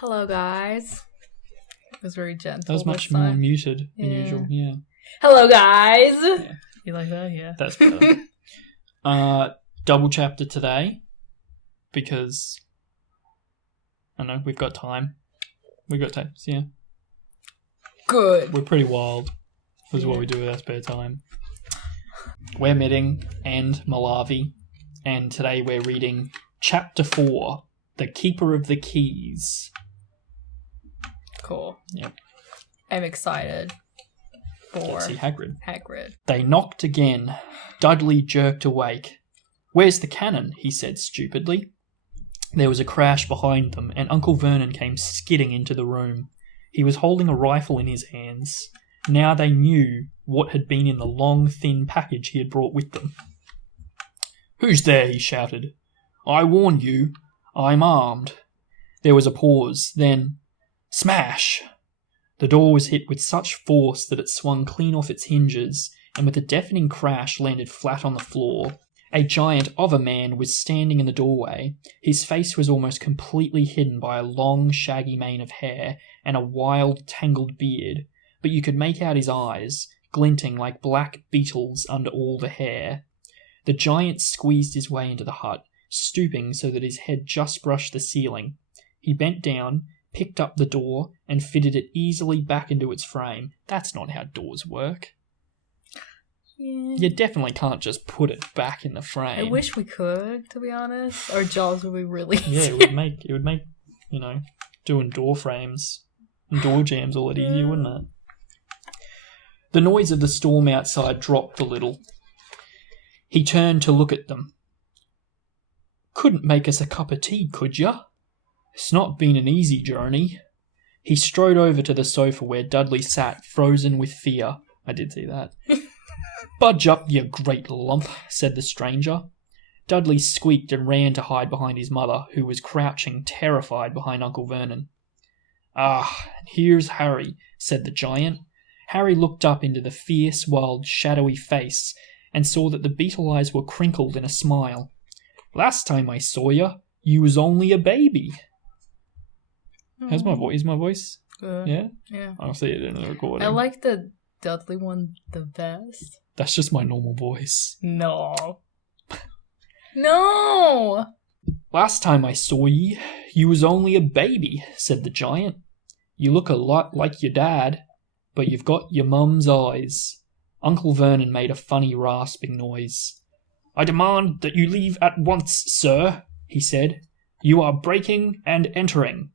Hello, guys. It was very gentle. That was much more muted than usual, yeah. Hello, guys. Yeah. You like that? Yeah. That's better. Double chapter today, because, I don't know, we've got time. We've got tapes, yeah. Good. We're pretty wild. This is what we do with our spare time. We're Meeting and Molavi, and today we're reading Chapter 4, The Keeper of the Keys. Cool. Yep. I'm excited for Let's see Hagrid. They knocked again. Dudley jerked awake. "Where's the cannon?" he said stupidly. There was a crash behind them, and Uncle Vernon came skidding into the room. He was holding a rifle in his hands. Now they knew what had been in the long, thin package he had brought with them. "Who's there?" he shouted. "I warn you, I'm armed." There was a pause, then smash! The door was hit with such force that it swung clean off its hinges, and with a deafening crash landed flat on the floor. A giant of a man was standing in the doorway. His face was almost completely hidden by a long, shaggy mane of hair and a wild, tangled beard, but you could make out his eyes, glinting like black beetles under all the hair. The giant squeezed his way into the hut, stooping so that his head just brushed the ceiling. He bent down, picked up the door, and fitted it easily back into its frame. That's not how doors work. Yeah. You definitely can't just put it back in the frame. I wish we could, to be honest. Our jobs would be really easy. Yeah, it would make, doing door frames and door jams all that easier, wouldn't it? The noise of the storm outside dropped a little. He turned to look at them. "Couldn't make us a cup of tea, could ya? It's not been an easy journey." He strode over to the sofa where Dudley sat, frozen with fear. I did see that. "Budge up, you great lump," said the stranger. Dudley squeaked and ran to hide behind his mother, who was crouching, terrified, behind Uncle Vernon. "Ah, here's Harry," said the giant. Harry looked up into the fierce, wild, shadowy face and saw that the beetle eyes were crinkled in a smile. "Last time I saw you was only a baby." How's my voice? Is my voice? Good. Yeah? Yeah. I'll see it in the recording. I like the Dudley one the best. That's just my normal voice. No. No! "Last time I saw you was only a baby," said the giant. "You look a lot like your dad, but you've got your mum's eyes." Uncle Vernon made a funny rasping noise. "I demand that you leave at once, sir," he said. "You are breaking and entering."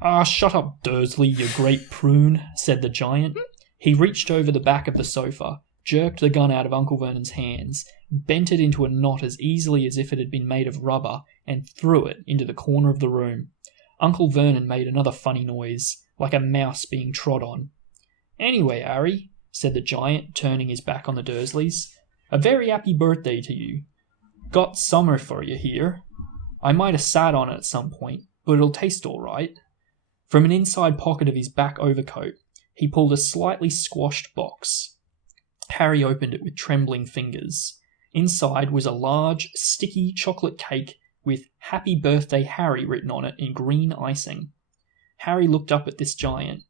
"Ah, shut up, Dursley, you great prune," said the giant. He reached over the back of the sofa, jerked the gun out of Uncle Vernon's hands, bent it into a knot as easily as if it had been made of rubber, and threw it into the corner of the room. Uncle Vernon made another funny noise, like a mouse being trod on. "Anyway, Harry," said the giant, turning his back on the Dursleys, "a very happy birthday to you. Got summer for you here. I might have sat on it at some point, but it'll taste all right." From an inside pocket of his back overcoat, he pulled a slightly squashed box. Harry opened it with trembling fingers. Inside was a large, sticky chocolate cake with "Happy Birthday, Harry" written on it in green icing. Harry looked up at this giant.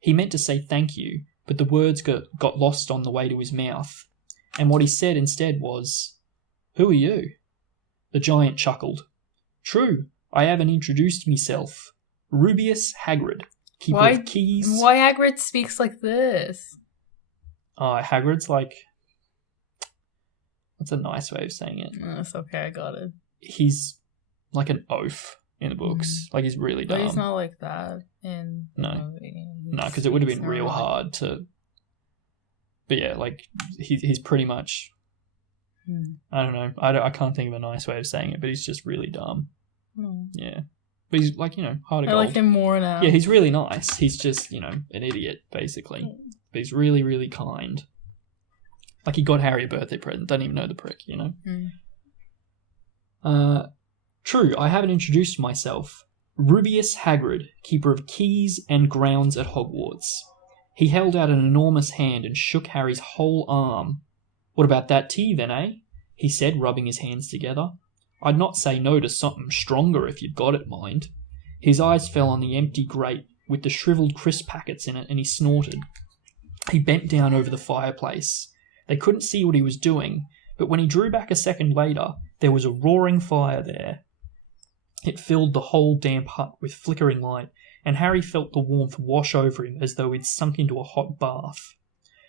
He meant to say thank you, but the words got lost on the way to his mouth, and what he said instead was, "Who are you?" The giant chuckled. "True, I haven't introduced myself. Rubeus Hagrid, keeper of keys." Why Hagrid speaks like this? Hagrid's like... What's a nice way of saying it? That's okay, I got it. He's like an oaf in the books. Like, he's really dumb. But he's not like that in the movie. No, because it would have been real hard to... But yeah, like, he's pretty much... I don't know. I can't think of a nice way of saying it, but he's just really dumb. Yeah. But he's, like, heart of gold. I like him more now. Yeah, he's really nice. He's just, an idiot, basically. But he's really, really kind. Like, he got Harry a birthday present. Don't even know the prick, "True, I haven't introduced myself. Rubeus Hagrid, keeper of keys and grounds at Hogwarts." He held out an enormous hand and shook Harry's whole arm. "What about that tea, then, eh?" he said, rubbing his hands together. "I'd not say no to something stronger if you've got it, mind." His eyes fell on the empty grate with the shriveled crisp packets in it, and he snorted. He bent down over the fireplace. They couldn't see what he was doing, but when he drew back a second later, there was a roaring fire there. It filled the whole damp hut with flickering light, and Harry felt the warmth wash over him as though he'd sunk into a hot bath.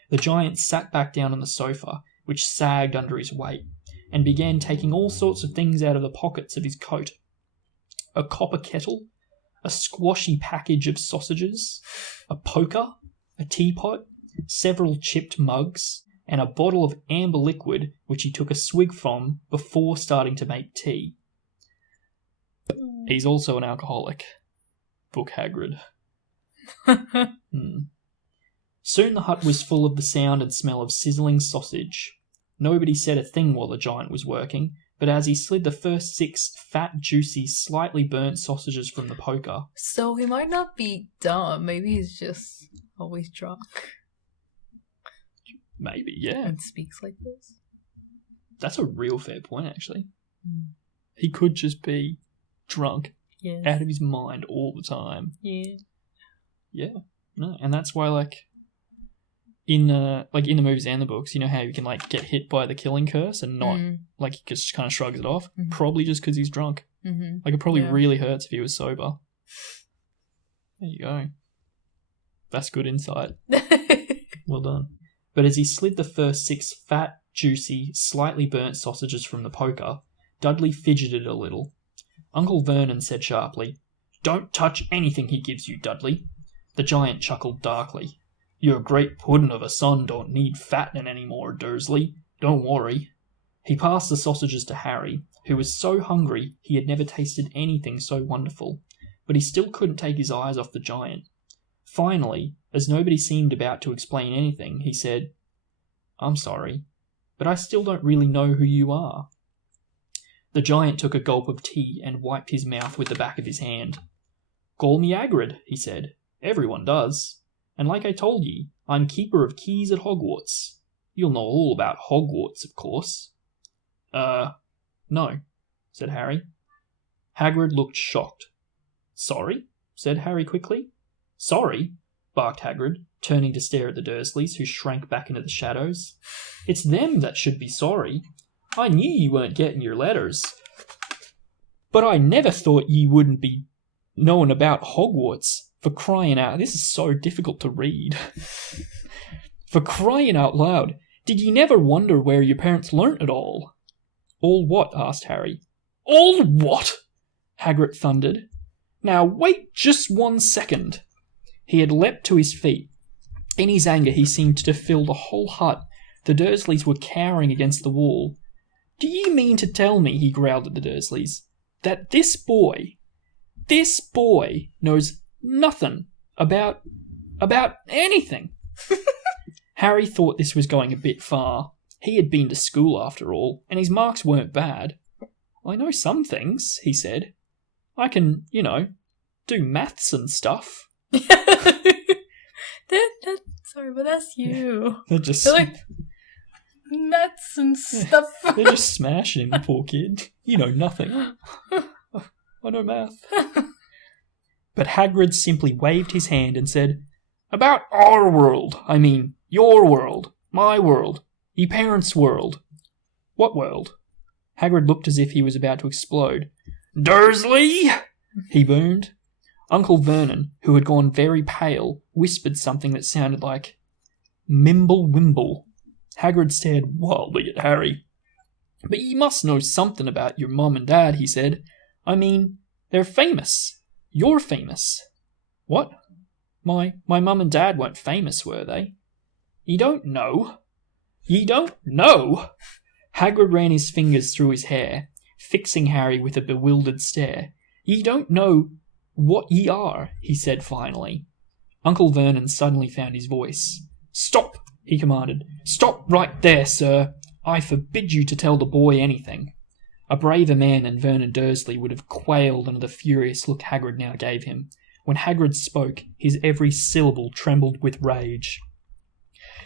The giant sat back down on the sofa, which sagged under his weight, and began taking all sorts of things out of the pockets of his coat. A copper kettle, a squashy package of sausages, a poker, a teapot, several chipped mugs, and a bottle of amber liquid which he took a swig from before starting to make tea. He's also an alcoholic. Book Hagrid. Soon the hut was full of the sound and smell of sizzling sausage. Nobody said a thing while the giant was working, but as he slid the first 6 fat, juicy, slightly burnt sausages from the poker... So he might not be dumb. Maybe he's just always drunk. Maybe, yeah. And speaks like this. That's a real fair point, actually. He could just be drunk, out of his mind all the time. Yeah. Yeah. No, and that's why, in the movies and the books, you know how you can, get hit by the killing curse and not, he just kind of shrugs it off? Mm-hmm. Probably just because he's drunk. Mm-hmm. It probably really hurts if he was sober. There you go. That's good insight. Well done. But as he slid the first 6 fat, juicy, slightly burnt sausages from the poker, Dudley fidgeted a little. Uncle Vernon said sharply, "Don't touch anything he gives you, Dudley." The giant chuckled darkly. "Your great puddin' of a son don't need fattening any more, Dursley. Don't worry." He passed the sausages to Harry, who was so hungry he had never tasted anything so wonderful, but he still couldn't take his eyes off the giant. Finally, as nobody seemed about to explain anything, he said, "I'm sorry, but I still don't really know who you are." The giant took a gulp of tea and wiped his mouth with the back of his hand. "Call me Hagrid," he said. "Everyone does. And like I told ye, I'm keeper of keys at Hogwarts. You'll know all about Hogwarts, of course." No," said Harry. Hagrid looked shocked. "Sorry?" said Harry quickly. "Sorry?" barked Hagrid, turning to stare at the Dursleys, who shrank back into the shadows. "It's them that should be sorry. I knew ye weren't getting your letters. But I never thought ye wouldn't be knowing about Hogwarts. For crying out..." This is so difficult to read. "For crying out loud, did ye never wonder where your parents learnt it all?" "All what?" asked Harry. "All what?" Hagrid thundered. "Now wait just 1 second." He had leapt to his feet. In his anger he seemed to fill the whole hut. The Dursleys were cowering against the wall. "Do ye mean to tell me," he growled at the Dursleys, "that this boy knows nothing about anything?" Harry thought this was going a bit far. He had been to school after all, and his marks weren't bad. "I know some things," he said. "I can, do maths and stuff." Sorry, but that's you. They're just... They're like, nuts and stuff. They're just smashing the poor kid. You know nothing. I know math. But Hagrid simply waved his hand and said, "About our world. I mean, your world, my world, ye parents' world." "What world?" Hagrid looked as if he was about to explode. "Dursley!" he boomed. Uncle Vernon, who had gone very pale, whispered something that sounded like "Mimble Wimble." Hagrid stared wildly at Harry. "But ye must know something about your mum and dad," he said. "I mean, they're famous. You're famous." "What? My mum and dad weren't famous, were they?" "Ye don't know? Ye don't know?" Hagrid ran his fingers through his hair, fixing Harry with a bewildered stare. "Ye don't know what ye are," he said finally. Uncle Vernon suddenly found his voice. "Stop!" he commanded. "Stop right there, sir. I forbid you to tell the boy anything." A braver man than Vernon Dursley would have quailed under the furious look Hagrid now gave him. When Hagrid spoke, his every syllable trembled with rage.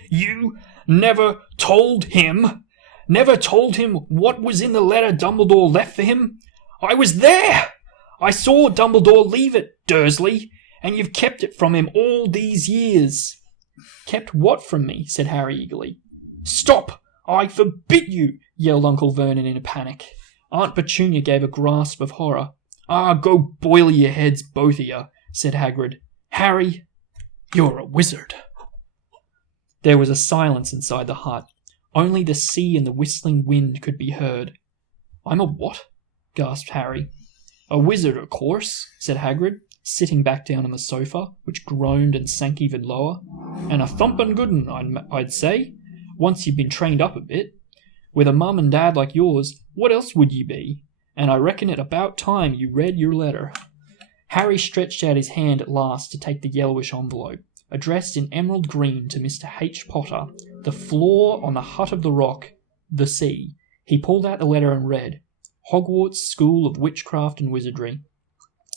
"You never told him? Never told him what was in the letter Dumbledore left for him? I was there! I saw Dumbledore leave it, Dursley, and you've kept it from him all these years. Kept what from me? Said Harry eagerly. Stop! I forbid you! Yelled Uncle Vernon in a panic. Aunt Petunia gave a gasp of horror. Ah, go boil your heads, both of you, said Hagrid. Harry, you're a wizard. There was a silence inside the hut. Only the sea and the whistling wind could be heard. I'm a what? Gasped Harry. A wizard, of course, said Hagrid, sitting back down on the sofa, which groaned and sank even lower. And a thumpin' good un, I'd say, once you've been trained up a bit. With a mum and dad like yours, what else would ye be? And I reckon it about time you read your letter. Harry stretched out his hand at last to take the yellowish envelope, addressed in emerald green to Mr. H. Potter, the floor on the hut of the rock, the sea. He pulled out the letter and read, Hogwarts School of Witchcraft and Wizardry.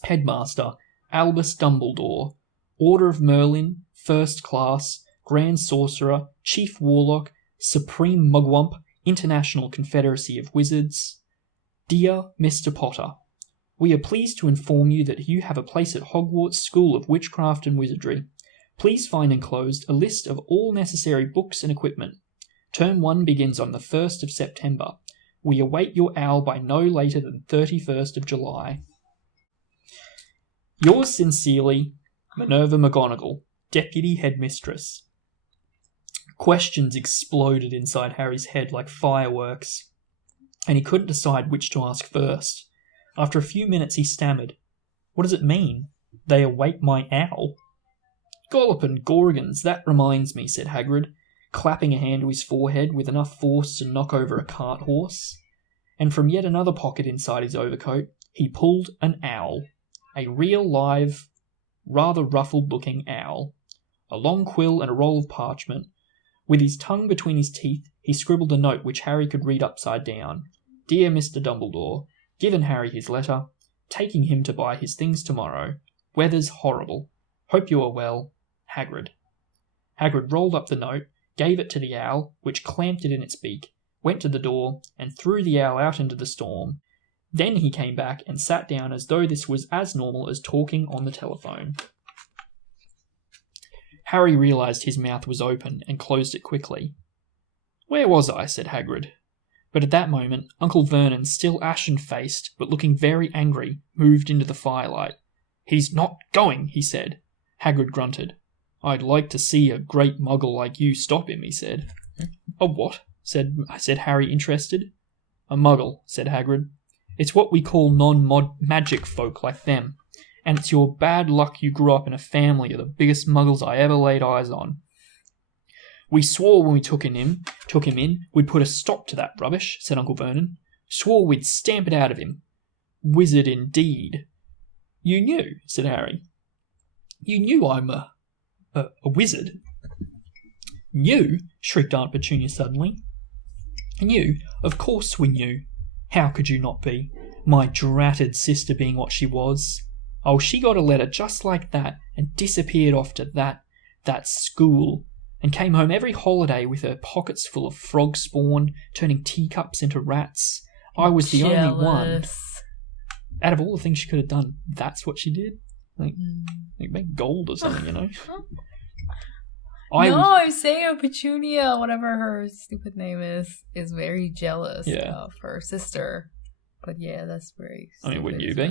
Headmaster, Albus Dumbledore. Order of Merlin, First Class, Grand Sorcerer, Chief Warlock, Supreme Mugwump, International Confederacy of Wizards. Dear Mr. Potter, we are pleased to inform you that you have a place at Hogwarts School of Witchcraft and Wizardry. Please find enclosed a list of all necessary books and equipment. Term 1 begins on the 1st of September. We await your owl by no later than 31st of July. Yours sincerely, Minerva McGonagall, Deputy Headmistress. Questions exploded inside Harry's head like fireworks, and he couldn't decide which to ask first. After a few minutes he stammered, What does it mean? They await my owl? Gollop and Gorgons, that reminds me, said Hagrid, clapping a hand to his forehead with enough force to knock over a cart horse. And from yet another pocket inside his overcoat, he pulled an owl. A real live, rather ruffled-looking owl. A long quill and a roll of parchment. With his tongue between his teeth, he scribbled a note which Harry could read upside down. Dear Mr. Dumbledore, given Harry his letter, taking him to buy his things tomorrow. Weather's horrible. Hope you are well. Hagrid. Hagrid rolled up the note, gave it to the owl, which clamped it in its beak, went to the door, and threw the owl out into the storm. Then he came back and sat down as though this was as normal as talking on the telephone. Harry realised his mouth was open and closed it quickly. Where was I? Said Hagrid. But at that moment, Uncle Vernon, still ashen-faced, but looking very angry, moved into the firelight. He's not going, he said. Hagrid grunted. I'd like to see a great muggle like you stop him, he said. A what? said Harry, interested. A muggle, said Hagrid. It's what we call non-magic folk like them. And it's your bad luck you grew up in a family of the biggest muggles I ever laid eyes on. We swore when we took him in, we'd put a stop to that rubbish, said Uncle Vernon. Swore we'd stamp it out of him. Wizard indeed. You knew, said Harry. You knew I'm a wizard. Knew? Shrieked Aunt Petunia suddenly. Knew? Of course we knew. How could you not be? My dratted sister being what she was. Oh, she got a letter just like that and disappeared off to that school and came home every holiday with her pockets full of frog spawn, turning teacups into rats. I was the only one. Out of all the things she could have done, that's what she did? Like make gold or something, you know? I'm saying Petunia, whatever her stupid name is very jealous of her sister. But yeah, that's very stupid. I mean, wouldn't you be?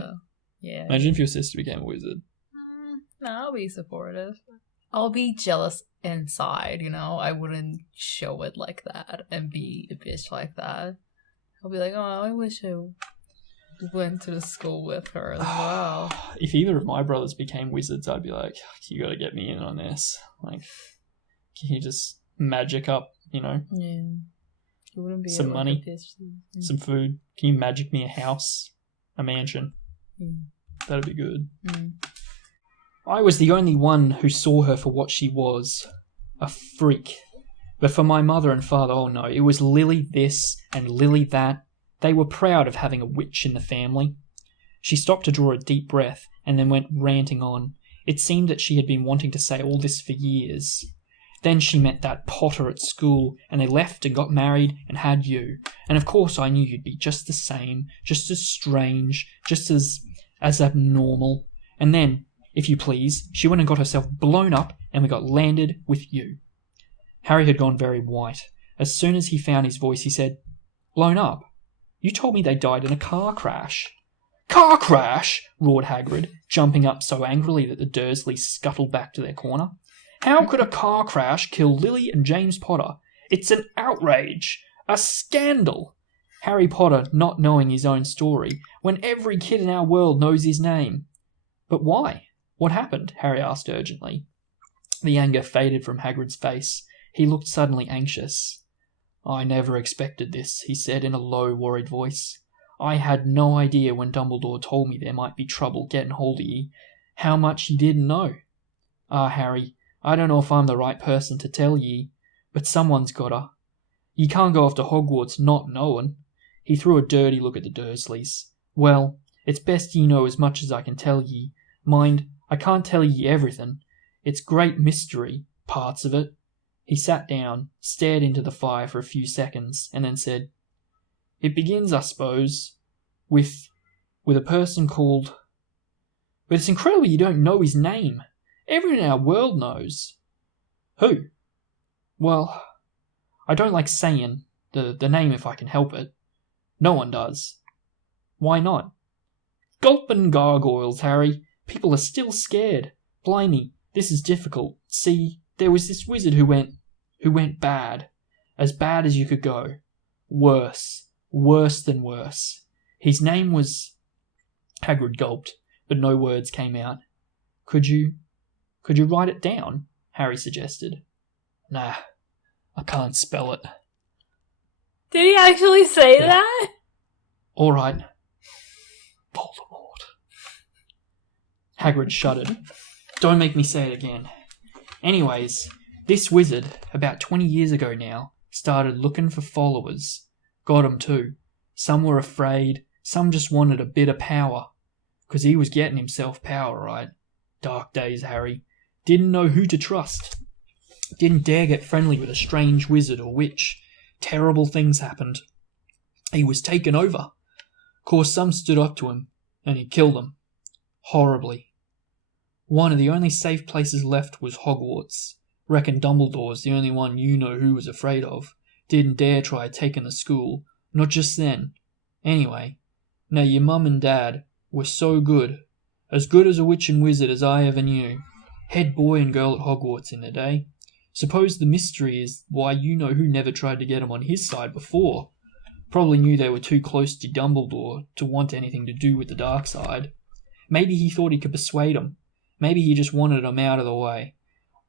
Yeah. Imagine if your sister became a wizard. No, I'll be supportive. I'll be jealous inside, you know? I wouldn't show it like that and be a bitch like that. I'll be like, oh, I wish I went to the school with her as well. If either of my brothers became wizards, I'd be like, you gotta get me in on this. Like, can you just magic up, you know? Yeah. You wouldn't be some money, some food. Can you magic me a house, a mansion? That'd be good. I was the only one who saw her for what she was, a freak. But for my mother and father, oh no, it was Lily this and Lily that. They were proud of having a witch in the family. She stopped to draw a deep breath and then went ranting on. It seemed that she had been wanting to say all this for years. Then she met that Potter at school, and they left and got married and had you. And of course I knew you'd be just the same, just as strange, just as as abnormal. And then, if you please, she went and got herself blown up and we got landed with you." Harry had gone very white. As soon as he found his voice, he said, "Blown up? You told me they died in a car crash." "Car crash?" roared Hagrid, jumping up so angrily that the Dursleys scuttled back to their corner. "How could a car crash kill Lily and James Potter? It's an outrage! A scandal! Harry Potter not knowing his own story, when every kid in our world knows his name." "But why? What happened?" Harry asked urgently. The anger faded from Hagrid's face. He looked suddenly anxious. "I never expected this," he said in a low, worried voice. "I had no idea when Dumbledore told me there might be trouble getting hold of ye, how much ye didn't know. Ah, Harry, I don't know if I'm the right person to tell ye, but someone's gotta. Ye can't go off to Hogwarts not knowing." He threw a dirty look at the Dursleys. "Well, it's best ye know as much as I can tell ye. Mind, I can't tell ye everything. It's great mystery, parts of it." He sat down, stared into the fire for a few seconds, and then said, "It begins, I suppose, with a person called... But it's incredible you don't know his name. Everyone in our world knows." "Who?" "Well, I don't like saying the name if I can help it. No one does." "Why not?" "Gulpin' gargoyles, Harry. People are still scared. Blimey, this is difficult. See, there was this wizard who went bad. As bad as you could go. Worse than worse. His name was..." Hagrid gulped, but no words came out. Could you write it down?" Harry suggested. "Nah, I can't spell it." Did he actually say that? "All right. Voldemort." Hagrid shuddered. "Don't make me say it again. Anyways, this wizard, about 20 years ago now, started looking for followers. Got 'em too. Some were afraid, some just wanted a bit of power. 'Cause he was getting himself power, right? Dark days, Harry. Didn't know who to trust. Didn't dare get friendly with a strange wizard or witch. Terrible things happened. He was taken over. Course some stood up to him, and he killed them. Horribly. One of the only safe places left was Hogwarts. Reckon Dumbledore's the only one you know who was afraid of. Didn't dare try taking the school. Not just then. Anyway, now your mum and dad were so good. As good as a witch and wizard as I ever knew. Head boy and girl at Hogwarts in their day. Suppose the mystery is why you know who never tried to get him on his side before. Probably knew they were too close to Dumbledore to want anything to do with the dark side. Maybe he thought he could persuade him. Maybe he just wanted him out of the way.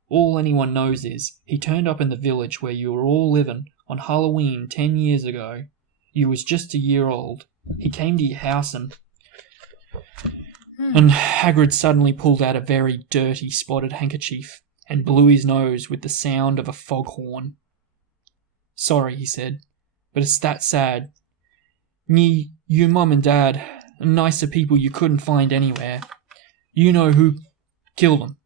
All anyone knows is he turned up in the village where you were all living on Halloween 10 years ago. You was just a year old. He came to your house and Hagrid suddenly pulled out a very dirty spotted handkerchief and blew his nose with the sound of a foghorn. "Sorry," he said, "but it's that sad. You mum and dad, nicer people you couldn't find anywhere. You know who killed them.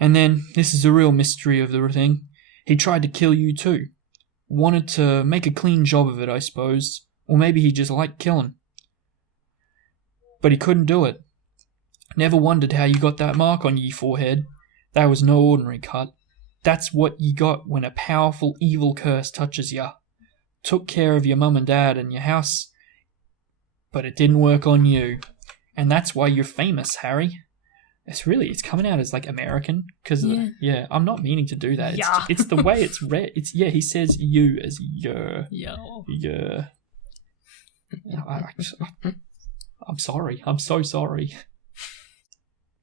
And then, this is the real mystery of the thing, he tried to kill you too. Wanted to make a clean job of it, I suppose, or maybe he just liked killing. But he couldn't do it. Never wondered how you got that mark on ye forehead. That was no ordinary cut. That's what ye got when a powerful evil curse touches ya. Took care of your mum and dad and your house, but it didn't work on you. And that's why you're famous, Harry." It's coming out as like American, because I'm not meaning to do that. It's the way it's read. He says you as yer. Yeah. I'm sorry. I'm so sorry.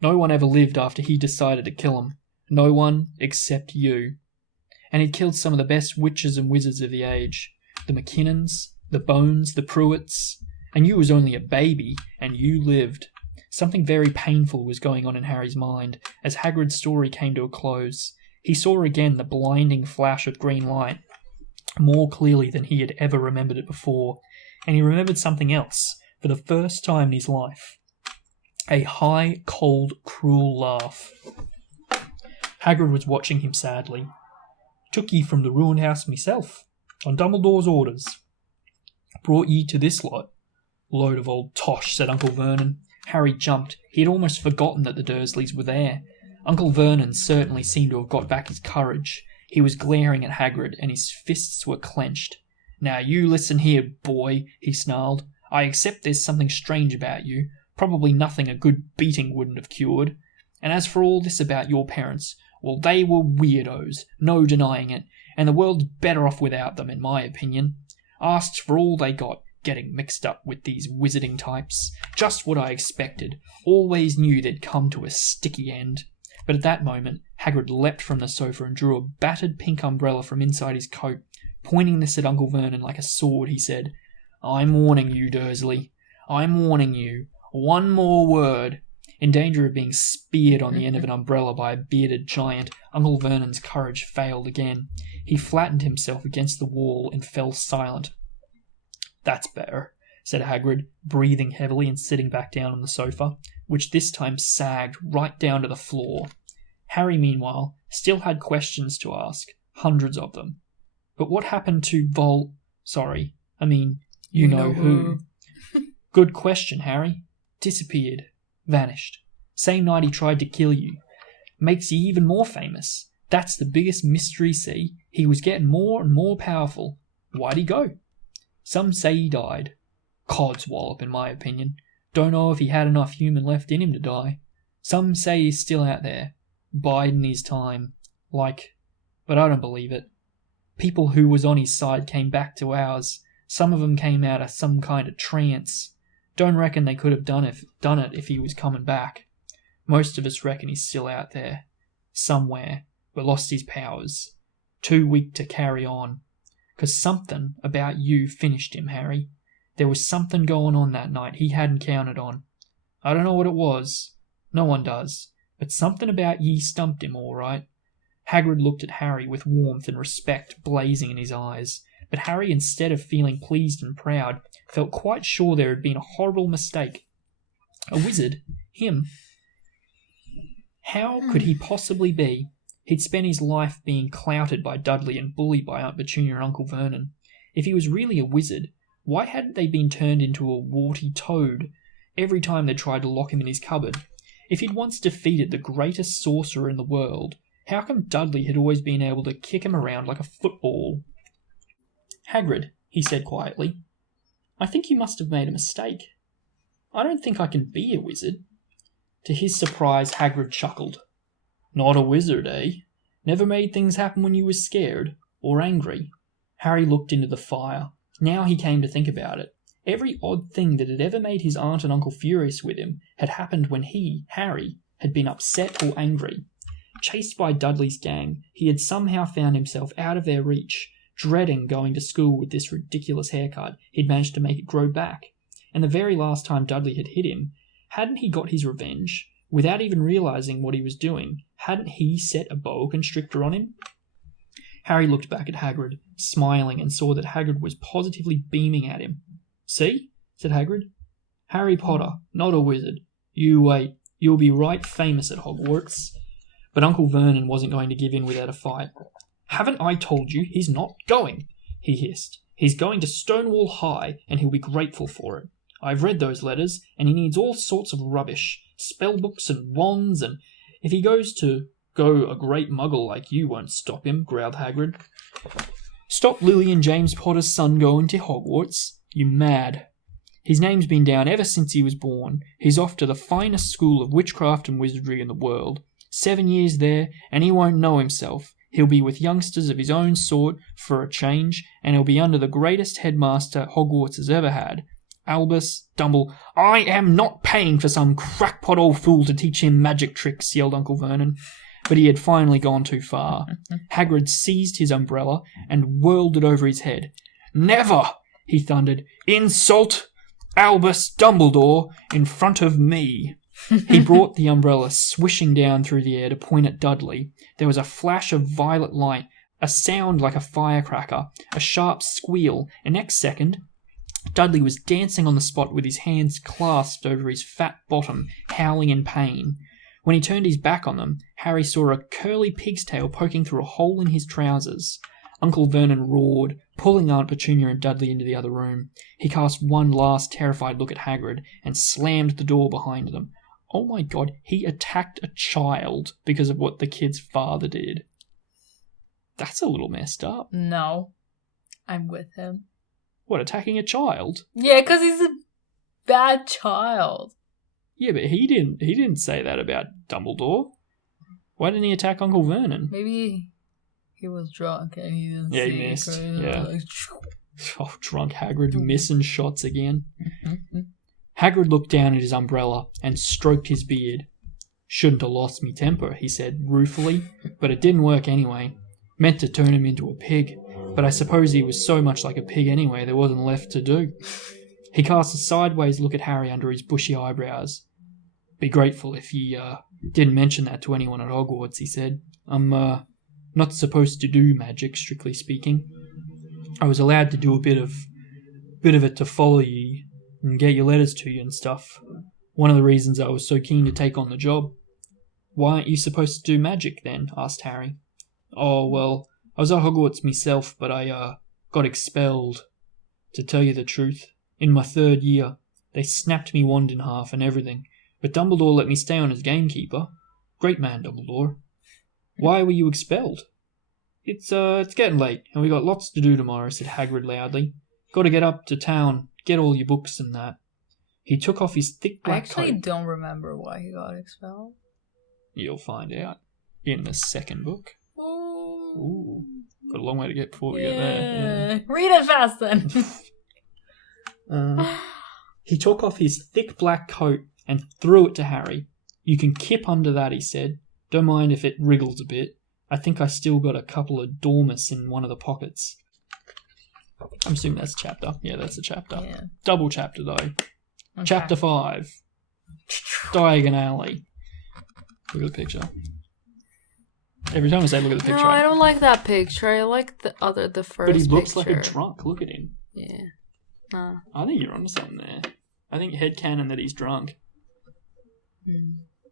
No one ever lived after he decided to kill him. No one except you. And he killed some of the best witches and wizards of the age. The McKinnons, the Bones, the Pruitts. And you was only a baby, and you lived. Something very painful was going on in Harry's mind as Hagrid's story came to a close. He saw again the blinding flash of green light, more clearly than he had ever remembered it before, and he remembered something else for the first time in his life. A high, cold, cruel laugh. Hagrid was watching him sadly. "Took ye from the ruined house myself, on Dumbledore's orders. Brought ye to this lot." "Load of old tosh," said Uncle Vernon. Harry jumped. He had almost forgotten that the Dursleys were there. Uncle Vernon certainly seemed to have got back his courage. He was glaring at Hagrid, and his fists were clenched. "Now you listen here, boy," he snarled. "I accept there's something strange about you, probably nothing a good beating wouldn't have cured. And as for all this about your parents, well, they were weirdos, no denying it, and the world's better off without them, in my opinion. Asked for all they got, getting mixed up with these wizarding types. Just what I expected. Always knew they'd come to a sticky end." But at that moment, Hagrid leapt from the sofa and drew a battered pink umbrella from inside his coat. Pointing this at Uncle Vernon like a sword, he said, "I'm warning you, Dursley. I'm warning you. One more word." In danger of being speared on the end of an umbrella by a bearded giant, Uncle Vernon's courage failed again. He flattened himself against the wall and fell silent. "That's better," said Hagrid, breathing heavily and sitting back down on the sofa, which this time sagged right down to the floor. Harry, meanwhile, still had questions to ask, hundreds of them. But what happened to you know who? Good question, Harry. Disappeared. Vanished. Same night he tried to kill you. Makes you even more famous. That's the biggest mystery, see? He was getting more and more powerful. Why'd he go? Some say he died. Codswallop, in my opinion. Don't know if he had enough human left in him to die. Some say he's still out there, biding his time. But I don't believe it. People who was on his side came back to ours. Some of them came out of some kind of trance. Don't reckon they could have done it if he was coming back. Most of us reckon he's still out there. Somewhere, but lost his powers. Too weak to carry on. 'Cause something about you finished him, Harry. There was something going on that night he hadn't counted on. I don't know what it was. No one does. But something about ye stumped him, all right. Hagrid looked at Harry with warmth and respect blazing in his eyes. But Harry, instead of feeling pleased and proud, felt quite sure there had been a horrible mistake. A wizard? Him? How could he possibly be? He'd spent his life being clouted by Dudley and bullied by Aunt Petunia and Uncle Vernon. If he was really a wizard, why hadn't they been turned into a warty toad every time they tried to lock him in his cupboard? If he'd once defeated the greatest sorcerer in the world, how come Dudley had always been able to kick him around like a football? "Hagrid," he said quietly, "I think you must have made a mistake. I don't think I can be a wizard." To his surprise, Hagrid chuckled. "Not a wizard, eh? Never made things happen when you were scared or angry?" Harry looked into the fire. Now he came to think about it. Every odd thing that had ever made his aunt and uncle furious with him had happened when he, Harry, had been upset or angry. Chased by Dudley's gang, he had somehow found himself out of their reach, dreading going to school with this ridiculous haircut. He'd managed to make it grow back. And the very last time Dudley had hit him, hadn't he got his revenge? Without even realizing what he was doing, hadn't he set a boa constrictor on him? Harry looked back at Hagrid, smiling, and saw that Hagrid was positively beaming at him. "See?" said Hagrid. "Harry Potter, not a wizard. You wait. You'll be right famous at Hogwarts." But Uncle Vernon wasn't going to give in without a fight. "Haven't I told you he's not going?" he hissed. "He's going to Stonewall High, and he'll be grateful for it. I've read those letters, and he needs all sorts of rubbish, spellbooks and wands, and if he goes to go, a great muggle like you won't stop him," growled Hagrid. "Stop Lily and James Potter's son going to Hogwarts? You mad. His name's been down ever since he was born. He's off to the finest school of witchcraft and wizardry in the world. 7 years there, and he won't know himself. He'll be with youngsters of his own sort for a change, and he'll be under the greatest headmaster Hogwarts has ever had. Albus Dumbledore." "I am not paying for some crackpot old fool to teach him magic tricks," yelled Uncle Vernon. But he had finally gone too far. Hagrid seized his umbrella and whirled it over his head. "Never!" he thundered. "Insult Albus Dumbledore in front of me." He brought the umbrella swishing down through the air to point at Dudley. There was a flash of violet light, a sound like a firecracker, a sharp squeal, and next second, Dudley was dancing on the spot with his hands clasped over his fat bottom, howling in pain. When he turned his back on them, Harry saw a curly pig's tail poking through a hole in his trousers. Uncle Vernon roared, pulling Aunt Petunia and Dudley into the other room. He cast one last terrified look at Hagrid and slammed the door behind them. Oh my god, he attacked a child because of what the kid's father did. That's a little messed up. No. I'm with him. What, attacking a child? Yeah, because he's a bad child. Yeah, but he didn't say that about Dumbledore. Why didn't he attack Uncle Vernon? Maybe he was drunk and he didn't see. He missed. Yeah. Like... Oh, drunk Hagrid missing shots again. Hagrid looked down at his umbrella and stroked his beard. Shouldn't have lost me temper, he said ruefully, but it didn't work anyway. Meant to turn him into a pig, but I suppose he was so much like a pig anyway there wasn't left to do. He cast a sideways look at Harry under his bushy eyebrows. Be grateful if he didn't mention that to anyone at Hogwarts, he said. I'm not supposed to do magic, strictly speaking. I was allowed to do a bit of it to follow you and get your letters to you and stuff. One of the reasons I was so keen to take on the job. Why aren't you supposed to do magic then? Asked Harry. Oh, well, I was at Hogwarts myself, but I got expelled. To tell you the truth, in my 3rd year, they snapped me wand in half and everything, but Dumbledore let me stay on as gamekeeper. Great man, Dumbledore. Why were you expelled? It's getting late, and we got lots to do tomorrow, said Hagrid loudly. Got to get up to town, get all your books and that. He took off his thick black coat. I actually don't remember why he got expelled. You'll find out in the 2nd book. Ooh, got a long way to get before we get there. Yeah. Read it fast then. He took off his thick black coat and threw it to Harry. You can kip under that, he said. Don't mind if it wriggles a bit. I think I still got a couple of dormice in one of the pockets. I'm assuming that's a chapter. Yeah, that's a chapter. Yeah. Double chapter, though. Okay. Chapter 5. Diagon Alley. Look at the picture. Every time I say look at the picture... No, I don't like that picture. I like the first picture. But he looks like a drunk. Look at him. Yeah. I think you're onto something there. I think headcanon that he's drunk.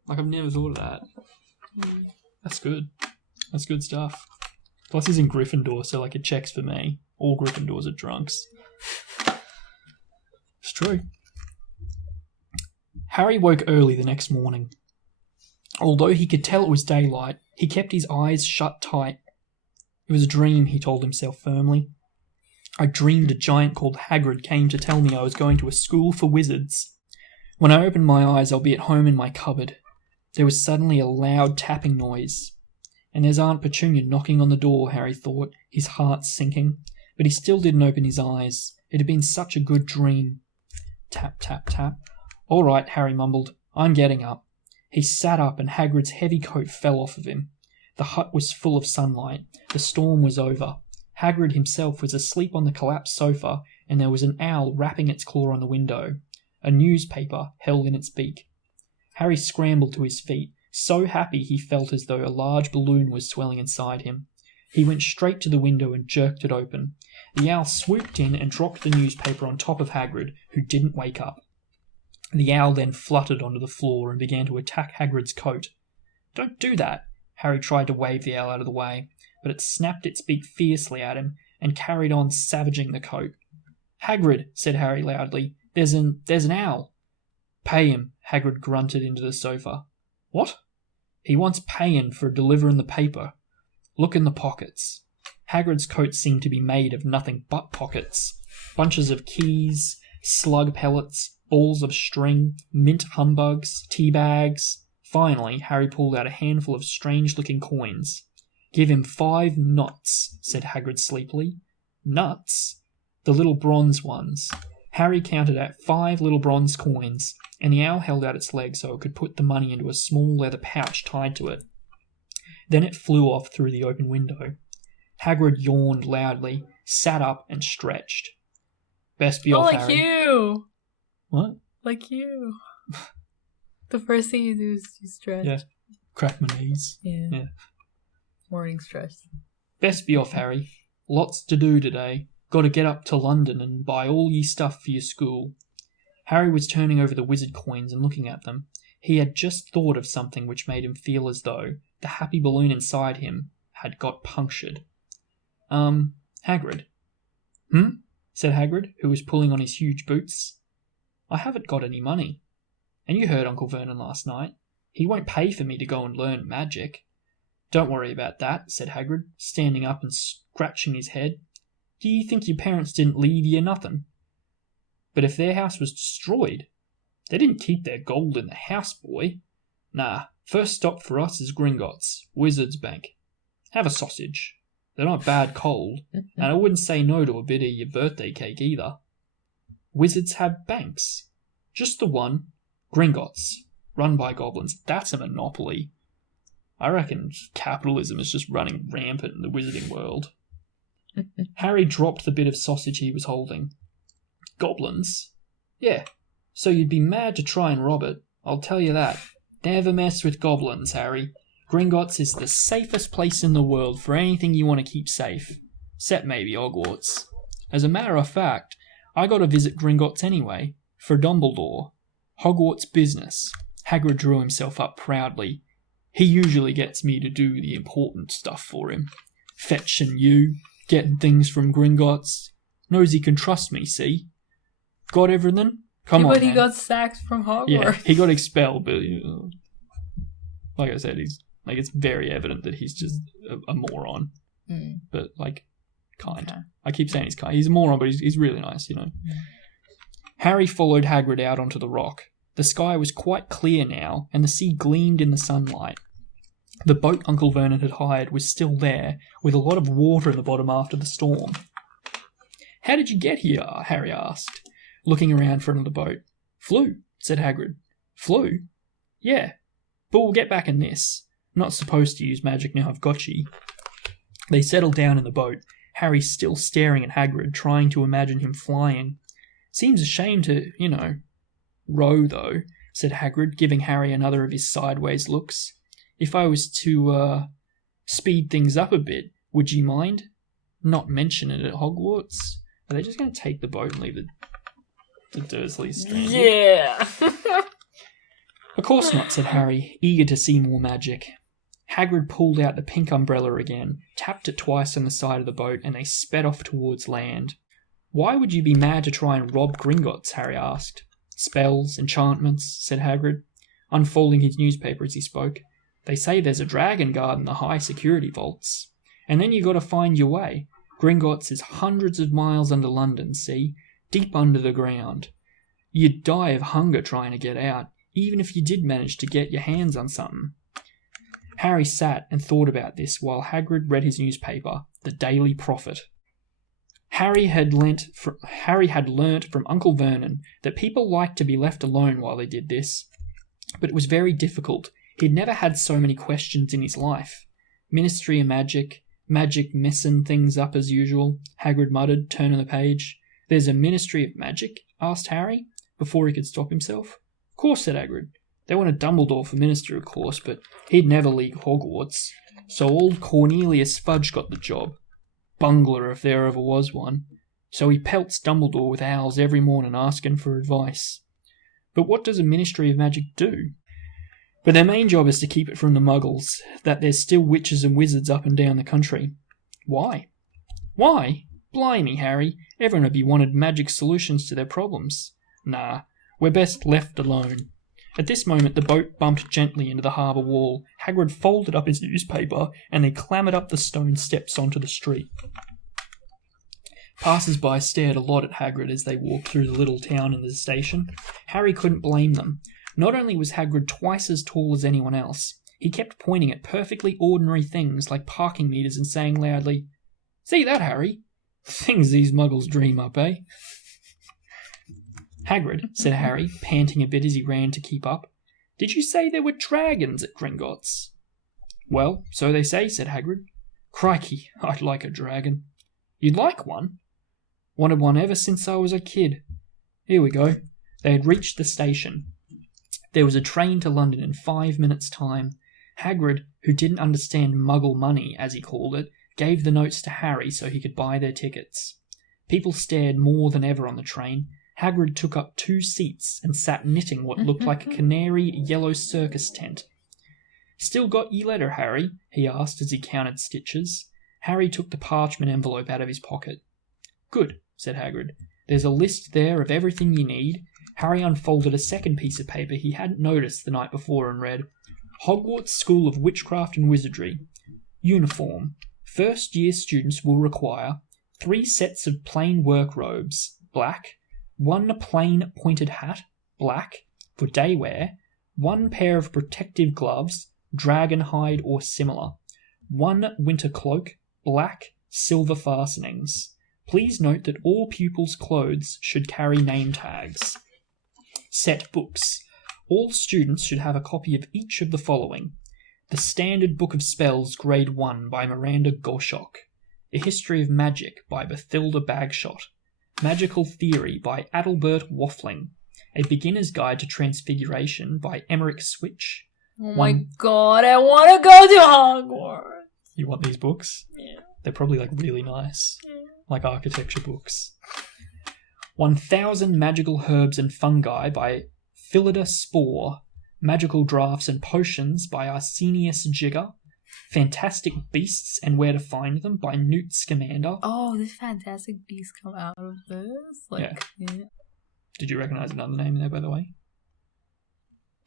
Like, I've never thought of that. That's good. That's good stuff. Plus, he's in Gryffindor, so, like, it checks for me. All Gryffindors are drunks. It's true. Harry woke early the next morning. Although he could tell it was daylight, he kept his eyes shut tight. It was a dream, he told himself firmly. I dreamed a giant called Hagrid came to tell me I was going to a school for wizards. When I opened my eyes, I'll be at home in my cupboard. There was suddenly a loud tapping noise. And there's Aunt Petunia knocking on the door, Harry thought, his heart sinking. But he still didn't open his eyes. It had been such a good dream. Tap, tap, tap. All right, Harry mumbled. I'm getting up. He sat up and Hagrid's heavy coat fell off of him. The hut was full of sunlight. The storm was over. Hagrid himself was asleep on the collapsed sofa, and there was an owl rapping its claw on the window, a newspaper held in its beak. Harry scrambled to his feet, so happy he felt as though a large balloon was swelling inside him. He went straight to the window and jerked it open. The owl swooped in and dropped the newspaper on top of Hagrid, who didn't wake up. The owl then fluttered onto the floor and began to attack Hagrid's coat. Don't do that! Harry tried to wave the owl out of the way, but it snapped its beak fiercely at him and carried on savaging the coat. Hagrid, said Harry loudly, there's an owl. Pay him, Hagrid grunted into the sofa. What? He wants payin' for delivering the paper. Look in the pockets. Hagrid's coat seemed to be made of nothing but pockets. Bunches of keys, slug pellets, balls of string, mint humbugs, tea bags. Finally, Harry pulled out a handful of strange-looking coins. Give him 5 nuts, said Hagrid sleepily. Nuts? The little bronze ones. Harry counted out 5 little bronze coins, and the owl held out its leg so it could put the money into a small leather pouch tied to it. Then it flew off through the open window. Hagrid yawned loudly, sat up, and stretched. Best be off, Harry. Like you! What? Like you. The first thing you do is you stretch. Yeah. Crack my knees. Yeah. Morning stretch. Best be off, Harry. Lots to do today. Got to get up to London and buy all ye stuff for your school. Harry was turning over the wizard coins and looking at them. He had just thought of something which made him feel as though the happy balloon inside him had got punctured. Hagrid. Said Hagrid, who was pulling on his huge boots. I haven't got any money. And you heard Uncle Vernon last night. He won't pay for me to go and learn magic. Don't worry about that, said Hagrid, standing up and scratching his head. Do you think your parents didn't leave you nothing? But if their house was destroyed, they didn't keep their gold in the house, boy. Nah, first stop for us is Gringotts, Wizard's Bank. Have a sausage. They're not bad cold, and I wouldn't say no to a bit of your birthday cake either. Wizards have banks. Just the one, Gringotts, run by goblins. That's a monopoly. I reckon capitalism is just running rampant in the wizarding world. Harry dropped the bit of sausage he was holding. Goblins? Yeah, so you'd be mad to try and rob it, I'll tell you that. Never mess with goblins, Harry. Gringotts is the safest place in the world for anything you want to keep safe. Except maybe Hogwarts. As a matter of fact, I got to visit Gringotts anyway, for Dumbledore. Hogwarts business. Hagrid drew himself up proudly. He usually gets me to do the important stuff for him. Fetching you, getting things from Gringotts. Knows he can trust me, see? Got everything? Come on, but he man. got sacked from Hogwarts. Yeah, he got expelled, but like I said, it's very evident that he's just a moron. But kind. Okay. I keep saying he's kind. He's a moron, but he's really nice, Harry followed Hagrid out onto the rock. The sky was quite clear now, and the sea gleamed in the sunlight. The boat Uncle Vernon had hired was still there, with a lot of water in the bottom after the storm. How did you get here? Harry asked, looking around for another boat. Flew, said Hagrid. Flew? Yeah, but we'll get back in this. Not supposed to use magic now I've got ye. They settled down in the boat, Harry still staring at Hagrid, trying to imagine him flying. Seems a shame to, row, though, said Hagrid, giving Harry another of his sideways looks. If I was to, speed things up a bit, would you mind? Not mention it at Hogwarts? Are they just going to take the boat and leave the Dursleys stranded? Yeah! Of course not, said Harry, eager to see more magic. Hagrid pulled out the pink umbrella again, tapped it twice on the side of the boat, and they sped off towards land. Why would you be mad to try and rob Gringotts? Harry asked. Spells, enchantments, said Hagrid, unfolding his newspaper as he spoke. They say there's a dragon guard in the high security vaults. And then you got to find your way. Gringotts is hundreds of miles under London, see? Deep under the ground. You'd die of hunger trying to get out, even if you did manage to get your hands on something. Harry sat and thought about this while Hagrid read his newspaper, The Daily Prophet. Harry had learnt from Uncle Vernon that people liked to be left alone while they did this. But it was very difficult. He'd never had so many questions in his life. Ministry of Magic messing things up as usual, Hagrid muttered, turning the page. There's a Ministry of Magic? Asked Harry, before he could stop himself. Of course, said Hagrid. They wanted Dumbledore for minister, of course, but he'd never leave Hogwarts. So old Cornelius Fudge got the job. Bungler, if there ever was one. So he pelts Dumbledore with owls every morning asking for advice. But what does a Ministry of Magic do? But their main job is to keep it from the Muggles, that there's still witches and wizards up and down the country. Why? Why? Blimey, Harry, everyone would be wanted magic solutions to their problems. Nah, we're best left alone. At this moment, the boat bumped gently into the harbour wall. Hagrid folded up his newspaper, and they clambered up the stone steps onto the street. Passers-by stared a lot at Hagrid as they walked through the little town and the station. Harry couldn't blame them. Not only was Hagrid twice as tall as anyone else, he kept pointing at perfectly ordinary things like parking meters and saying loudly, "See that, Harry? Things these muggles dream up, eh?" Hagrid, said Harry, panting a bit as he ran to keep up. Did you say there were dragons at Gringotts? Well, so they say, said Hagrid. Crikey, I'd like a dragon. You'd like one? Wanted one ever since I was a kid. Here we go. They had reached the station. There was a train to London in 5 minutes' time. Hagrid, who didn't understand muggle money, as he called it, gave the notes to Harry so he could buy their tickets. People stared more than ever on the train. Hagrid took up 2 seats and sat knitting what looked like a canary yellow circus tent. Still got ye letter, Harry? He asked as he counted stitches. Harry took the parchment envelope out of his pocket. "Good," said Hagrid. "There's a list there of everything you need." Harry unfolded a second piece of paper he hadn't noticed the night before and read, "Hogwarts School of Witchcraft and Wizardry. Uniform. First-year students will require 3 sets of plain work robes, black, 1 plain pointed hat, black, for day wear, 1 pair of protective gloves, dragon hide or similar, 1 winter cloak, black, silver fastenings. Please note that all pupils' clothes should carry name tags. Set books. All students should have a copy of each of the following: The Standard Book of Spells, Grade 1 by Miranda Goshawk, A History of Magic by Bathilda Bagshot, Magical Theory by Adelbert Waffling, A Beginner's Guide to Transfiguration by Emmerich Switch. Oh my god, I want to go to Hogwarts! You want these books? Yeah. They're probably like really nice, like architecture books. 1,000 Magical Herbs and Fungi by Phillida Spore, Magical Drafts and Potions by Arsenius Jigger, Fantastic Beasts and Where to Find Them by Newt Scamander. Oh, this Fantastic Beasts come out of this? Yeah. Did you recognise another name there, by the way?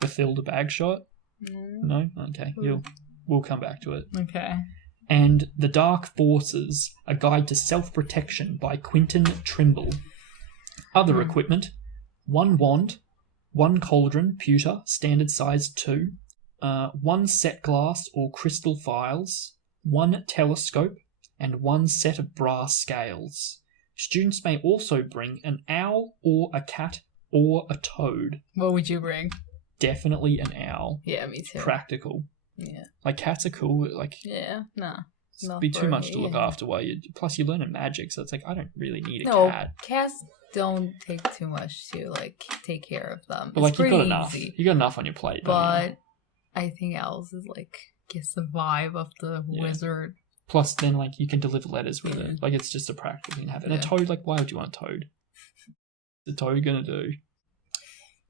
Bathilda Bagshot? No? Okay, we'll come back to it. Okay. And The Dark Forces, A Guide to Self-Protection by Quinton Trimble. Other equipment: 1 wand, 1 cauldron, pewter, standard size 2, 1 set glass or crystal phials, 1 telescope, and 1 set of brass scales. Students may also bring an owl or a cat or a toad. What would you bring? Definitely an owl. Yeah, me too. Practical. Yeah. Like, cats are cool. Like, yeah, nah. It'd be too much to look after while you. Plus, you're learning magic, so it's like I don't really need a cat. No, cats don't take too much to like take care of them. But it's like you got enough. Easy. You got enough on your plate. But I think owls is like gets the vibe of the wizard. Plus, then like you can deliver letters with it. Like it's just a practical thing to have. And a toad, like why would you want a toad? What's a toad gonna do?